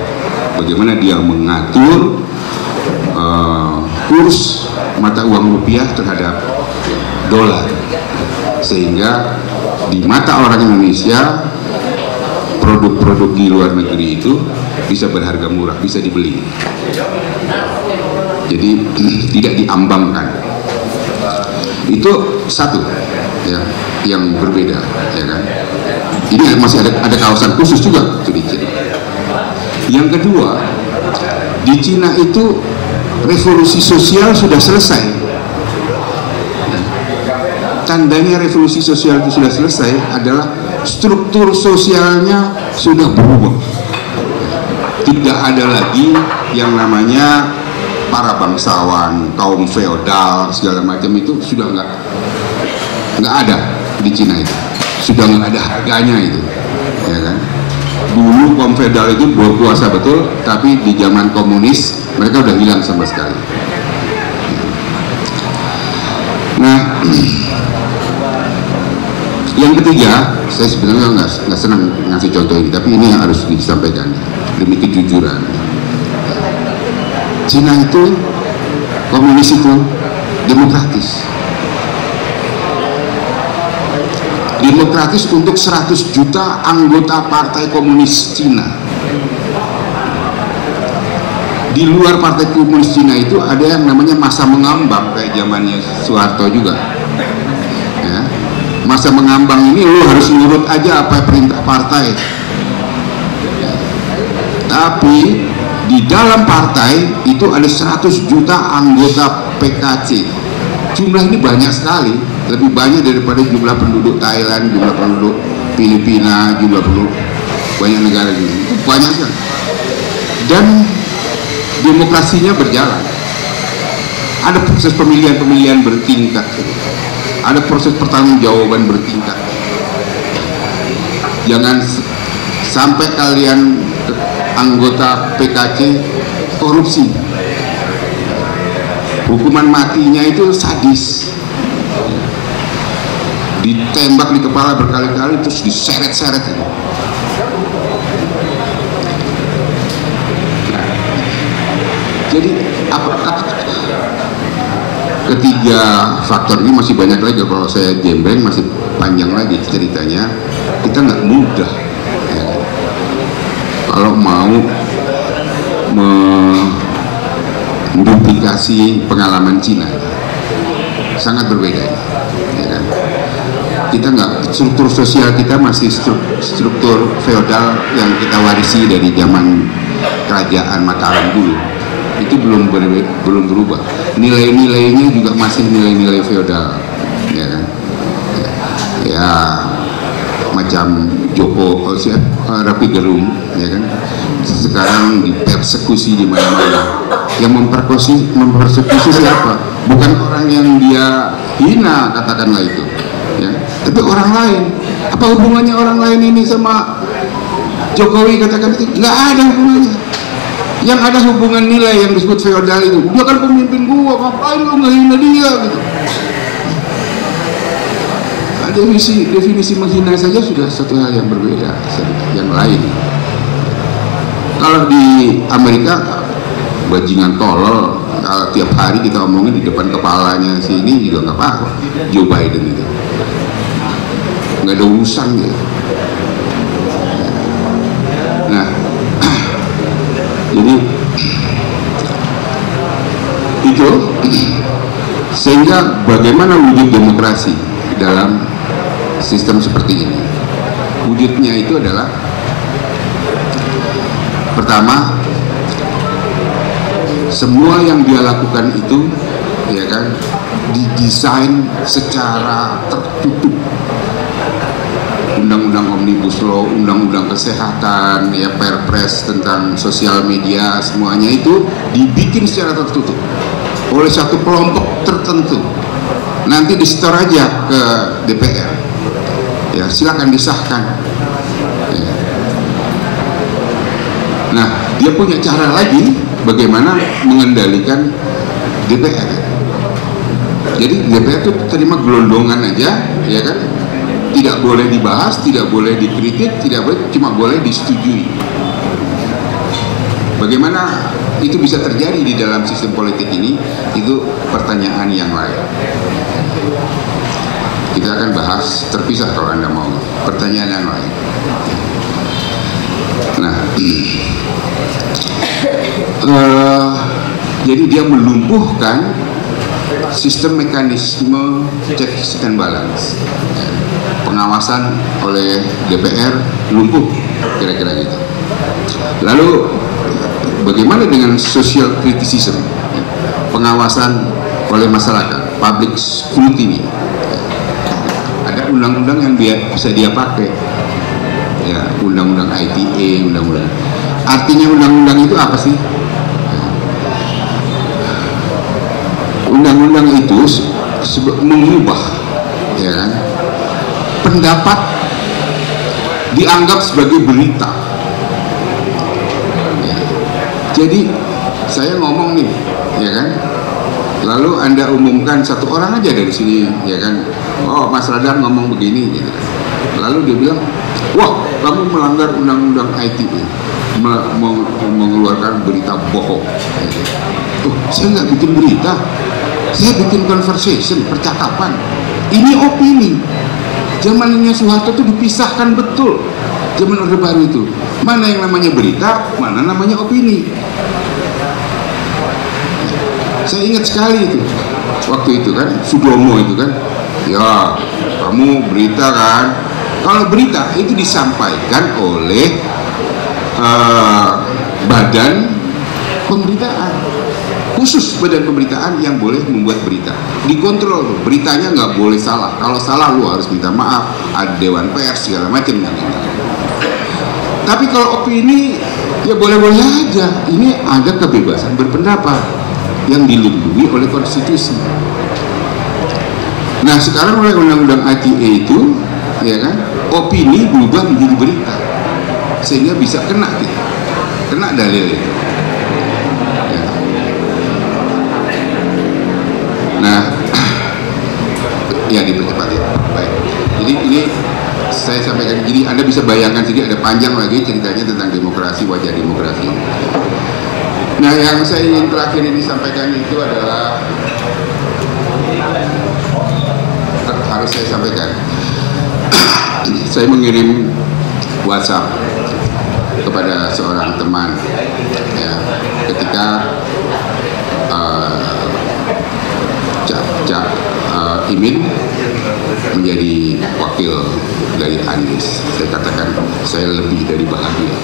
Bagaimana dia mengatur kurs mata uang rupiah terhadap dolar, sehingga di mata orang Indonesia produk-produk di luar negeri itu bisa berharga murah, bisa dibeli. Jadi tidak diambangkan. Itu satu, ya, yang berbeda, ya kan. Ini masih ada kawasan khusus juga di Cina. Yang kedua, di Cina itu revolusi sosial sudah selesai. Tandanya revolusi sosial itu sudah selesai adalah struktur sosialnya sudah berubah. Tidak ada lagi yang namanya para bangsawan, kaum feodal, segala macam itu sudah nggak ada di Cina itu. Sudah nggak ada harganya itu, ya kan? Dulu kaum feodal itu berkuasa betul, tapi di zaman komunis mereka udah hilang sama sekali. Nah, yang ketiga, saya sebenarnya nggak senang ngasih contoh ini, tapi ini yang harus disampaikan demi kejujuran. Cina itu, komunis itu demokratis. Demokratis untuk 100 juta anggota Partai Komunis Cina. Di luar Partai Komunis Cina itu ada yang namanya masa mengambang, kayak zamannya Soeharto juga. Ya. Masa mengambang ini lo harus nurut aja apa perintah partai. Ya. Tapi di dalam partai itu ada 100 juta anggota PKC. Jumlah ini banyak sekali, lebih banyak daripada jumlah penduduk Thailand, jumlah penduduk Filipina, jumlah penduduk banyak negara ini. Itu banyak sekali. Dan demokrasinya berjalan. Ada proses pemilihan bertingkat, ada proses pertanggungjawaban bertingkat. Jangan sampai kalian anggota PKC korupsi. Hukuman matinya itu sadis, ditembak di kepala berkali-kali terus diseret-seret. Jadi apakah ketiga faktor ini, masih banyak lagi, kalau saya jembreng masih panjang lagi ceritanya. Kita nggak mudah ya, kalau mau menduplikasi pengalaman Cina. sangat berbeda, ya kan? Kita nggak, struktur sosial kita masih struktur feodal yang kita warisi dari zaman kerajaan Mataram dulu. Itu belum berubah. Nilai-nilainya juga masih nilai-nilai feodal, ya kan? Ya macam Joko Rapi Gerung, ya kan? Sekarang dipersekusi di mana-mana. Yang mempersekusi siapa? Bukan orang yang dia hina, katakanlah itu, ya. Tapi orang lain. Apa hubungannya orang lain ini sama Jokowi, katakan itu? Nggak ada hubungannya. Yang ada hubungan nilai yang disebut feodal itu. Dia kan pemimpin gua, ngapain lu ngehina dia gitu. Definisi menghina saja sudah satu hal yang berbeda, yang lain. Kalau di Amerika bajingan tolol, kalau tiap hari kita omongin di depan kepalanya sini juga nggak apa-apa. Joe Biden itu nggak ada urusan gitu. Nah, jadi itu sehingga bagaimana wujud demokrasi dalam sistem seperti ini? Wujudnya itu adalah pertama, semua yang dia lakukan itu, ya kan, didesain secara tertutup. Undang-undang Omnibus Law, undang-undang kesehatan, ya Perpres tentang sosial media, semuanya itu dibikin secara tertutup oleh satu kelompok tertentu. Nanti di-store aja ke DPR, ya silakan disahkan. Ya. Nah, dia punya cara lagi bagaimana mengendalikan DPR. Jadi DPR itu terima gelondongan aja, ya kan? Tidak boleh dibahas, tidak boleh dikritik, tidak boleh, cuma boleh disetujui. Bagaimana itu bisa terjadi di dalam sistem politik ini, itu pertanyaan yang lain. Kita akan bahas terpisah kalau Anda mau, pertanyaan yang lain. Nah, jadi dia melumpuhkan sistem mekanisme checks and balance. Pengawasan oleh DPR lumpuh, kira-kira gitu. Lalu bagaimana dengan social criticism, pengawasan oleh masyarakat, public scrutiny? Ada undang-undang yang bisa dia pakai, ya undang-undang ITE, undang-undang. Artinya undang-undang itu apa sih? Undang-undang itu mengubah, ya kan, pendapat dianggap sebagai berita. Ya. Jadi saya ngomong nih, ya kan, lalu Anda umumkan satu orang aja dari sini, ya kan, oh Mas Radar ngomong begini, gitu. Lalu dia bilang, wah kamu melanggar undang-undang ITE, mengeluarkan berita bohong. Oh, saya nggak bikin berita, saya bikin conversation, percakapan. Ini opini. Zamannya Soeharto itu dipisahkan betul. Zaman Orde Baru itu, mana yang namanya berita, mana namanya opini. Saya ingat sekali itu, waktu itu kan, Sudomo itu kan, ya kamu berita kan. Kalau berita itu disampaikan oleh badan pemberitaan, khusus badan pemberitaan yang boleh membuat berita, dikontrol, beritanya nggak boleh salah. Kalau salah lu harus minta maaf, ada dewan pers segala macam. Tapi kalau opini ya boleh-boleh aja. Ini ada kebebasan berpendapat yang dilindungi oleh konstitusi. Nah sekarang oleh undang-undang ITE itu, ya kan, opini berubah menjadi berita, sehingga bisa kena gitu, kena dalil itu. Ya. Nah, ya dipercepat ya. Baik. Jadi ini saya sampaikan, jadi Anda bisa bayangkan sedikit, ada panjang lagi ceritanya tentang demokrasi, wajah demokrasi. Nah, yang saya ingin terakhir ini sampaikan itu adalah, harus saya sampaikan, saya mengirim WhatsApp kepada seorang teman, ya, ketika Imin menjadi wakil dari Anies. Saya katakan saya lebih dari bahagia.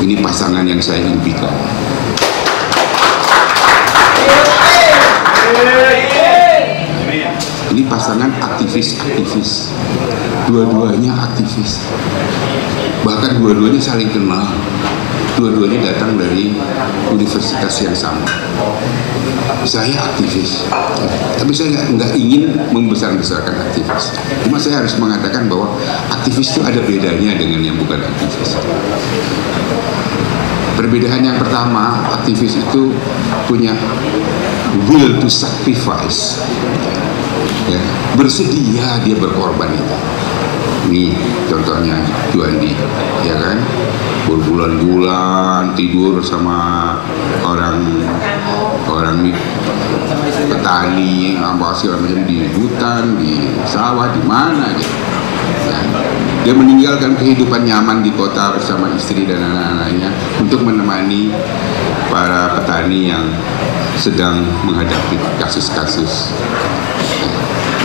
Ini pasangan yang saya impikan. Ini pasangan aktivis-aktivis, dua-duanya aktivis, bahkan dua-duanya saling kenal, dua-duanya datang dari universitas yang sama. Saya aktivis, tapi saya nggak ingin membesar-besarkan aktivis. Cuma saya harus mengatakan bahwa aktivis itu ada bedanya dengan yang bukan aktivis. Perbedaan yang pertama, aktivis itu punya will to sacrifice. Ya, bersedia dia berkorban itu. Nih contohnya Juandi, ya kan, berbulan-bulan tidur sama orang petani, apa segala macam di hutan, di sawah, di mana gitu. Ya. Dia meninggalkan kehidupan nyaman di kota bersama istri dan anak-anaknya untuk menemani para petani yang sedang menghadapi kasus-kasus.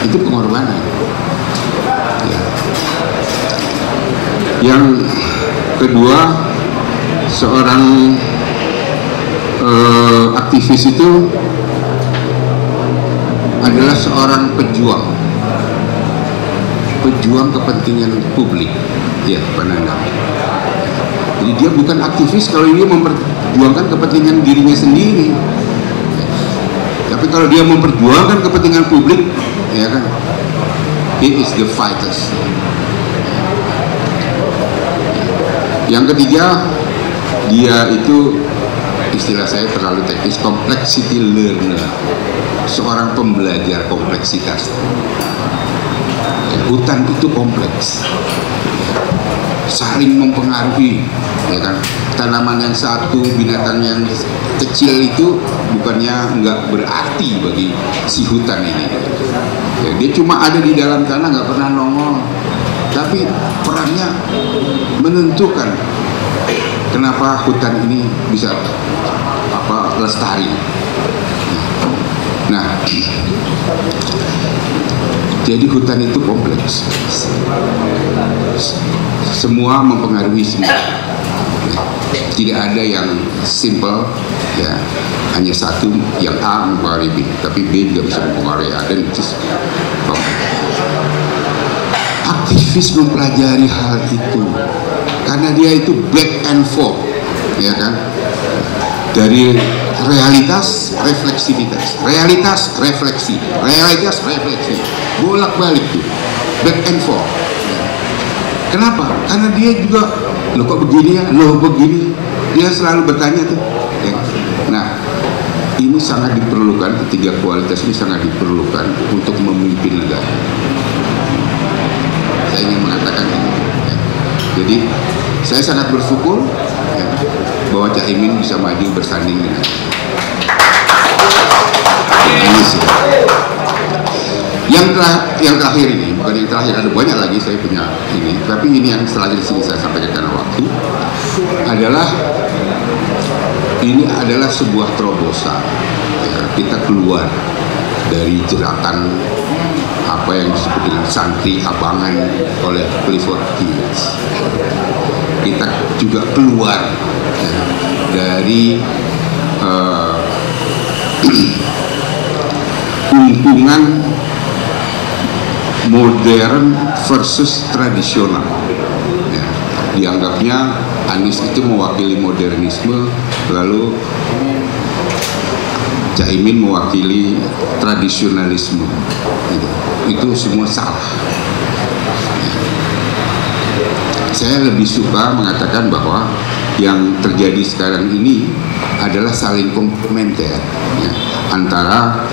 Itu pengorbanan. Ya. Yang kedua, seorang aktivis itu adalah seorang pejuang kepentingan publik, ya Pak Nandang. Jadi dia bukan aktivis kalau dia memperjuangkan kepentingan dirinya sendiri. Tapi kalau dia memperjuangkan kepentingan publik, ya kan, he is the fighters. Yang ketiga, dia itu, istilah saya terlalu teknis, complexity learner, seorang pembelajar kompleksitas. Ya, hutan itu kompleks, saling mempengaruhi, ya kan. Tanaman yang satu, binatang yang kecil itu bukannya nggak berarti bagi si hutan ini. Ya, dia cuma ada di dalam tanah, nggak pernah nongol, tapi perannya menentukan kenapa hutan ini bisa lestari. Nah, jadi hutan itu kompleks, semua mempengaruhi semua. Tidak ada yang simple, ya, hanya satu yang A mempengaruhi B, tapi B juga bisa mempengaruhi A, dan itu aktivis mempelajari hal itu karena dia itu back and forth, ya kan, dari realitas refleksivitas, realitas refleksi, bolak-balik tuh, back and forth. Kenapa? Karena dia juga, lo kok begini ya, lo begini, dia selalu bertanya tuh. Ya. Nah, ini sangat diperlukan, ketiga kualitas ini sangat diperlukan untuk memimpin negara. Saya ingin mengatakan ini. Ya. Jadi saya sangat bersyukur, ya, bahwa Cak Imin bisa maju bersanding dengan Anies. Yang terakhir ini, bukan yang terakhir, ada banyak lagi saya punya ini, tapi ini yang selanjutnya di sini saya sampaikan karena waktu, ini adalah sebuah terobosan. Ya, kita keluar dari jeratan apa yang disebut dengan santri abangan oleh Clifford Geertz. Kita juga keluar, ya, dari hubungan modern versus tradisional. Ya, dianggapnya Anies itu mewakili modernisme, lalu Cak Imin mewakili tradisionalisme. Itu semua salah. Ya. Saya lebih suka mengatakan bahwa yang terjadi sekarang ini adalah saling komplementer, ya, antara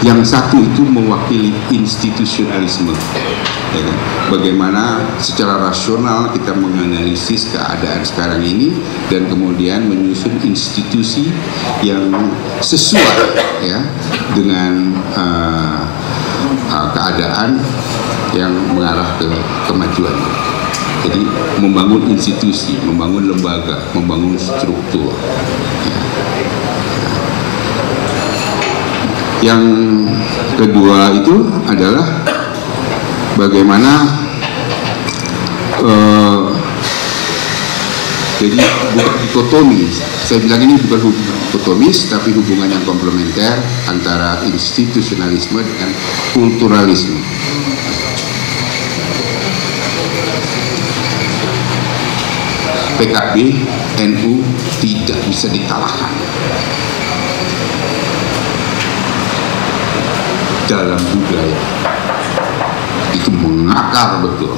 yang satu itu mewakili institusionalisme, ya kan? Bagaimana secara rasional kita menganalisis keadaan sekarang ini dan kemudian menyusun institusi yang sesuai, ya, dengan keadaan yang mengarah ke kemajuan. Jadi membangun institusi, membangun lembaga, membangun struktur. Ya. Yang kedua itu adalah bagaimana jadi bukan dikotomis. Saya bilang ini bukan hubungan dikotomis, tapi hubungan yang komplementer antara institusionalisme dengan kulturalisme. PKB, NU tidak bisa dikalahkan dalam budaya. Itu mengakar betul,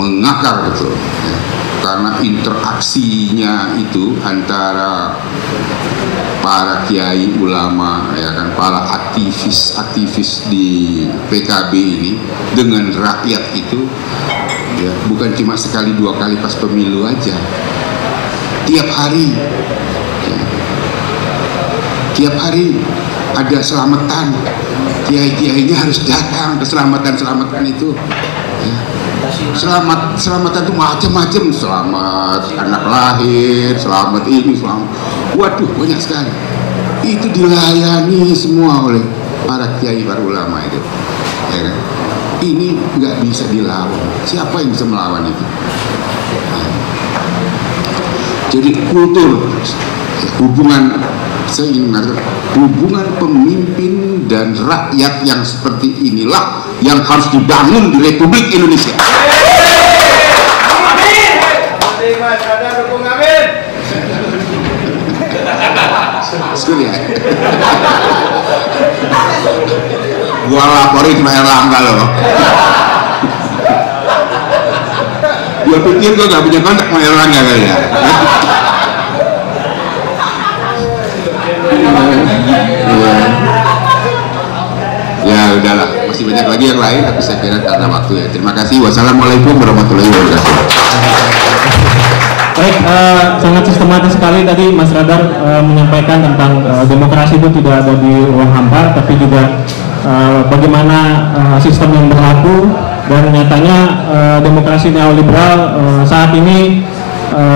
mengakar betul, karena interaksinya itu antara para kiai ulama, ya kan, para aktivis di PKB ini dengan rakyat itu, ya, bukan cuma sekali dua kali pas pemilu aja, tiap hari, ya. Tiap hari ada selamatan, kiai-kiainya harus datang ke selamatan itu, ya. Selamatan itu macam-macam, selamat anak lahir, selamat ini, selamat, waduh banyak sekali. Itu dilayani semua oleh para kiai, para ulama itu, ya kan? Ini nggak bisa dilawan. Siapa yang bisa melawan itu? Nah, jadi kultur, hubungan, saya ingin mengatakan, hubungan pemimpin dan rakyat yang seperti inilah yang harus dibangun di Republik Indonesia. Sekali ya. Gua laporin ke Erlangga loh. Gua pikir gua gak punya kontak sama Erlangga kali ya. Ya udahlah, masih banyak lagi yang lain, tapi saya kira karena waktu ya. Terima kasih. Wassalamualaikum warahmatullahi wabarakatuh. Baik, sangat sistematis sekali tadi Mas Radar menyampaikan tentang demokrasi itu tidak ada di ruang hampa, tapi juga bagaimana sistem yang berlaku, dan nyatanya demokrasi neoliberal saat ini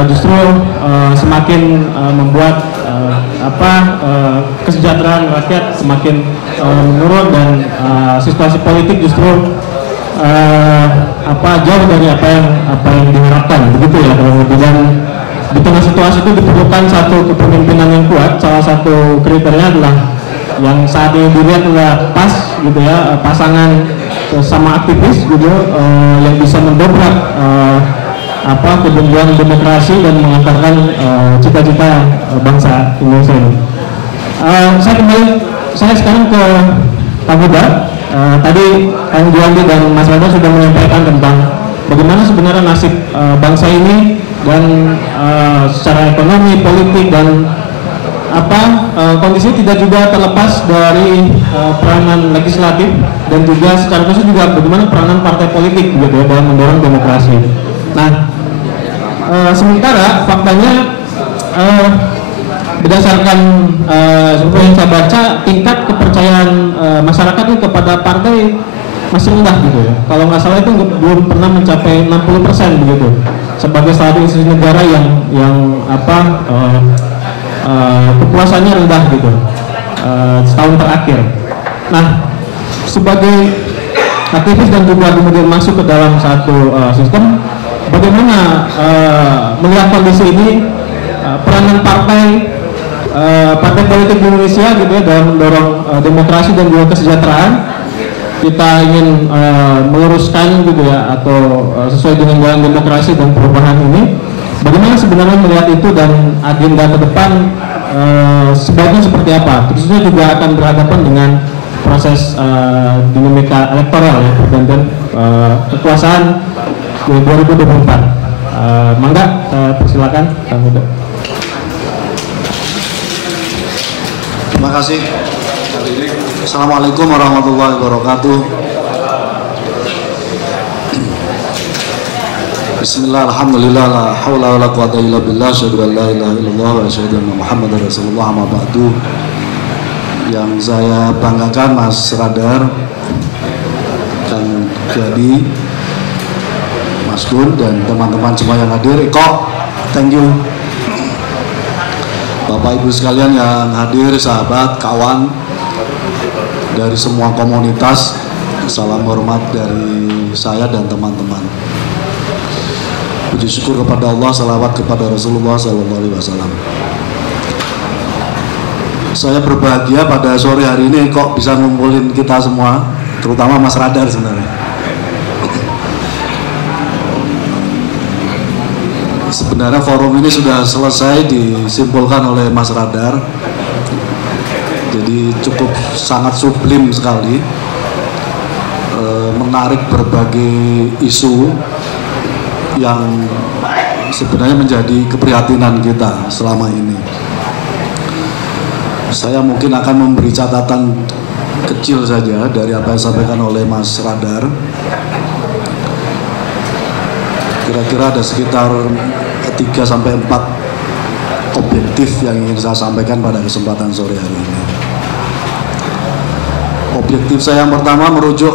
justru semakin membuat kesejahteraan rakyat semakin menurun, dan situasi politik justru jauh dari apa yang diharapkan, begitu ya. Dan di tengah situasi itu diperlukan satu kepemimpinan yang kuat. Salah satu kriteria adalah yang saat ini dilihat adalah pas, gitu ya, pasangan sama aktivis, gitu, yang bisa mendobrak kebentuan demokrasi dan mengantarkan cita-cita bangsa Indonesia ini. Saya sekarang ke Pak Huda. Tadi Kang Juwandi dan Mas Radar sudah menyampaikan tentang bagaimana sebenarnya nasib bangsa ini, dan secara ekonomi, politik, dan kondisi tidak juga terlepas dari peranan legislatif, dan juga secara khusus juga bagaimana peranan partai politik, gitu ya, dalam mendorong demokrasi. Nah, sementara faktanya berdasarkan survei yang saya baca, tingkat kepercayaan masyarakat itu kepada partai masih rendah, gitu ya. Kalau nggak salah itu belum pernah mencapai 60% begitu, sebagai salah satu institusi negara yang kepuasannya rendah, gitu, setahun terakhir. Nah, sebagai aktivis dan juga kemudian masuk ke dalam satu sistem, bagaimana melihat kondisi ini, peranan partai politik di Indonesia, gitu ya, dalam mendorong demokrasi dan juga kesejahteraan. Kita ingin meluruskan, gitu ya, atau sesuai dengan jalan demokrasi dan perubahan ini. Bagaimana sebenarnya melihat itu, dan agenda ke depan sebaiknya seperti apa? Khususnya juga akan berhadapan dengan proses dinamika elektoral, ya, pergantian kekuasaan 2024. Mangga, persilakan Kang Huda. Terima kasih. Assalamualaikum warahmatullahi wabarakatuh. Bismillah, alhamdulillah, la haula wala quwata illa billah, asyhadu an la ilaha illallah wa asyhadu anna Muhammadar Rasulullah, amma ba'du. Yang saya banggakan Mas Radar, Kang Jadi, Mas Gun, dan teman-teman semua yang hadir. Eko, thank you. Bapak Ibu sekalian yang hadir, sahabat, kawan dari semua komunitas, salam hormat dari saya dan teman-teman. Puji syukur kepada Allah, salawat kepada Rasulullah SAW. Saya berbahagia pada sore hari ini kok bisa ngumpulin kita semua, terutama Mas Radar sebenarnya. Sebenarnya forum ini sudah selesai disimpulkan oleh Mas Radar, jadi cukup sangat sublim sekali, menarik berbagai isu yang sebenarnya menjadi keprihatinan kita selama ini. Saya mungkin akan memberi catatan kecil saja dari apa yang disampaikan oleh Mas Radar. Kira-kira ada sekitar 3-4 objektif yang ingin saya sampaikan pada kesempatan sore hari ini. Objektif saya yang pertama merujuk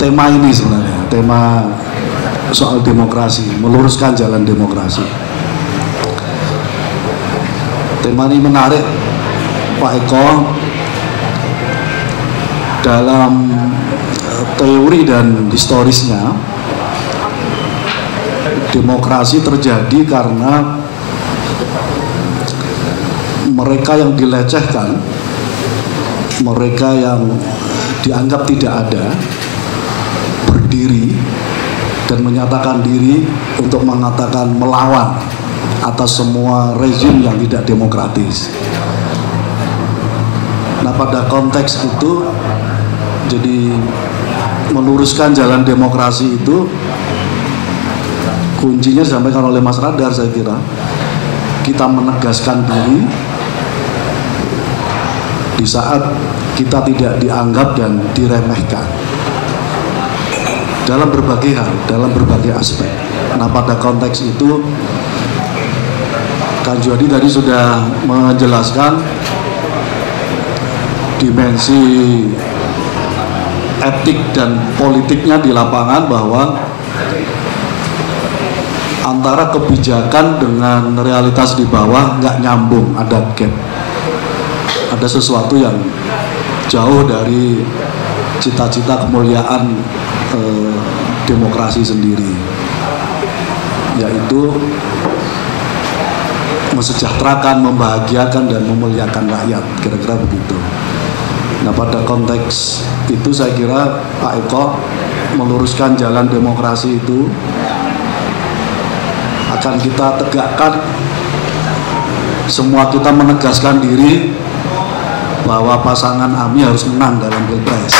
tema ini sebenarnya, tema soal demokrasi, meluruskan jalan demokrasi. Tema ini menarik, Pak Eko. Dalam teori dan historisnya, demokrasi terjadi karena mereka yang dilecehkan, mereka yang dianggap tidak ada, berdiri dan menyatakan diri untuk mengatakan melawan atas semua rezim yang tidak demokratis. Nah, pada konteks itu, jadi meluruskan jalan demokrasi itu kuncinya disampaikan oleh Mas Radar. Saya kira kita menegaskan diri di saat kita tidak dianggap dan diremehkan dalam berbagai hal, dalam berbagai aspek. Nah, pada konteks itu Kang Juhadi tadi sudah menjelaskan dimensi etik dan politiknya di lapangan, bahwa antara kebijakan dengan realitas di bawah nggak nyambung, ada gap, ada sesuatu yang jauh dari cita-cita kemuliaan demokrasi sendiri, yaitu mesejahterakan, membahagiakan dan memuliakan rakyat, kira-kira begitu. Nah, pada konteks itu saya kira Pak Eko meluruskan jalan demokrasi itu akan kita tegakkan. Semua kita menegaskan diri bahwa pasangan AMI harus menang dalam Pilpres.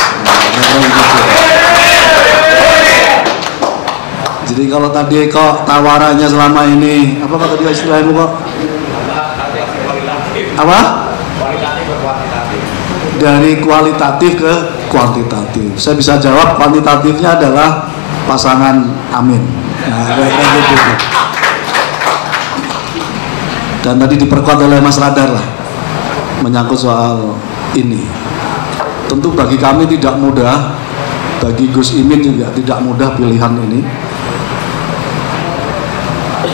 Jadi kalau tadi kok tawarannya selama ini, apa kata dia istilahmu kok? Apa? Dari kualitatif ke kuantitatif. Saya bisa jawab kuantitatifnya adalah pasangan Amin. Nah, kayak gitu. Dan tadi diperkuat oleh Mas Radar lah menyangkut soal ini. Tentu bagi kami tidak mudah, bagi Gus Imin juga tidak mudah pilihan ini.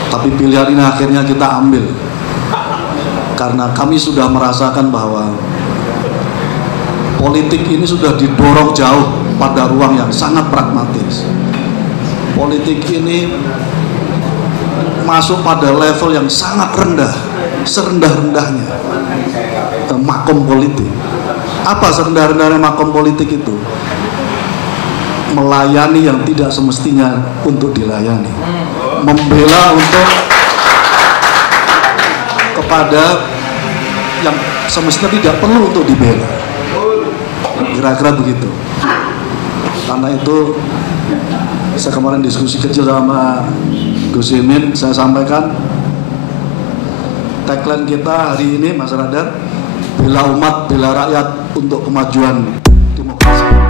Tapi pilihan ini akhirnya kita ambil karena kami sudah merasakan bahwa politik ini sudah didorong jauh pada ruang yang sangat pragmatis. Politik ini masuk pada level yang sangat rendah, serendah-rendahnya makom politik. Apa serendah-rendahnya makom politik itu? Melayani yang tidak semestinya untuk dilayani, membela untuk kepada yang semestinya tidak perlu untuk dibela, kira-kira begitu. Karena itu saya kemarin diskusi kecil sama Gus Imin, saya sampaikan tagline kita hari ini, Mas Radar, bela umat, bela rakyat untuk kemajuan demokrasi.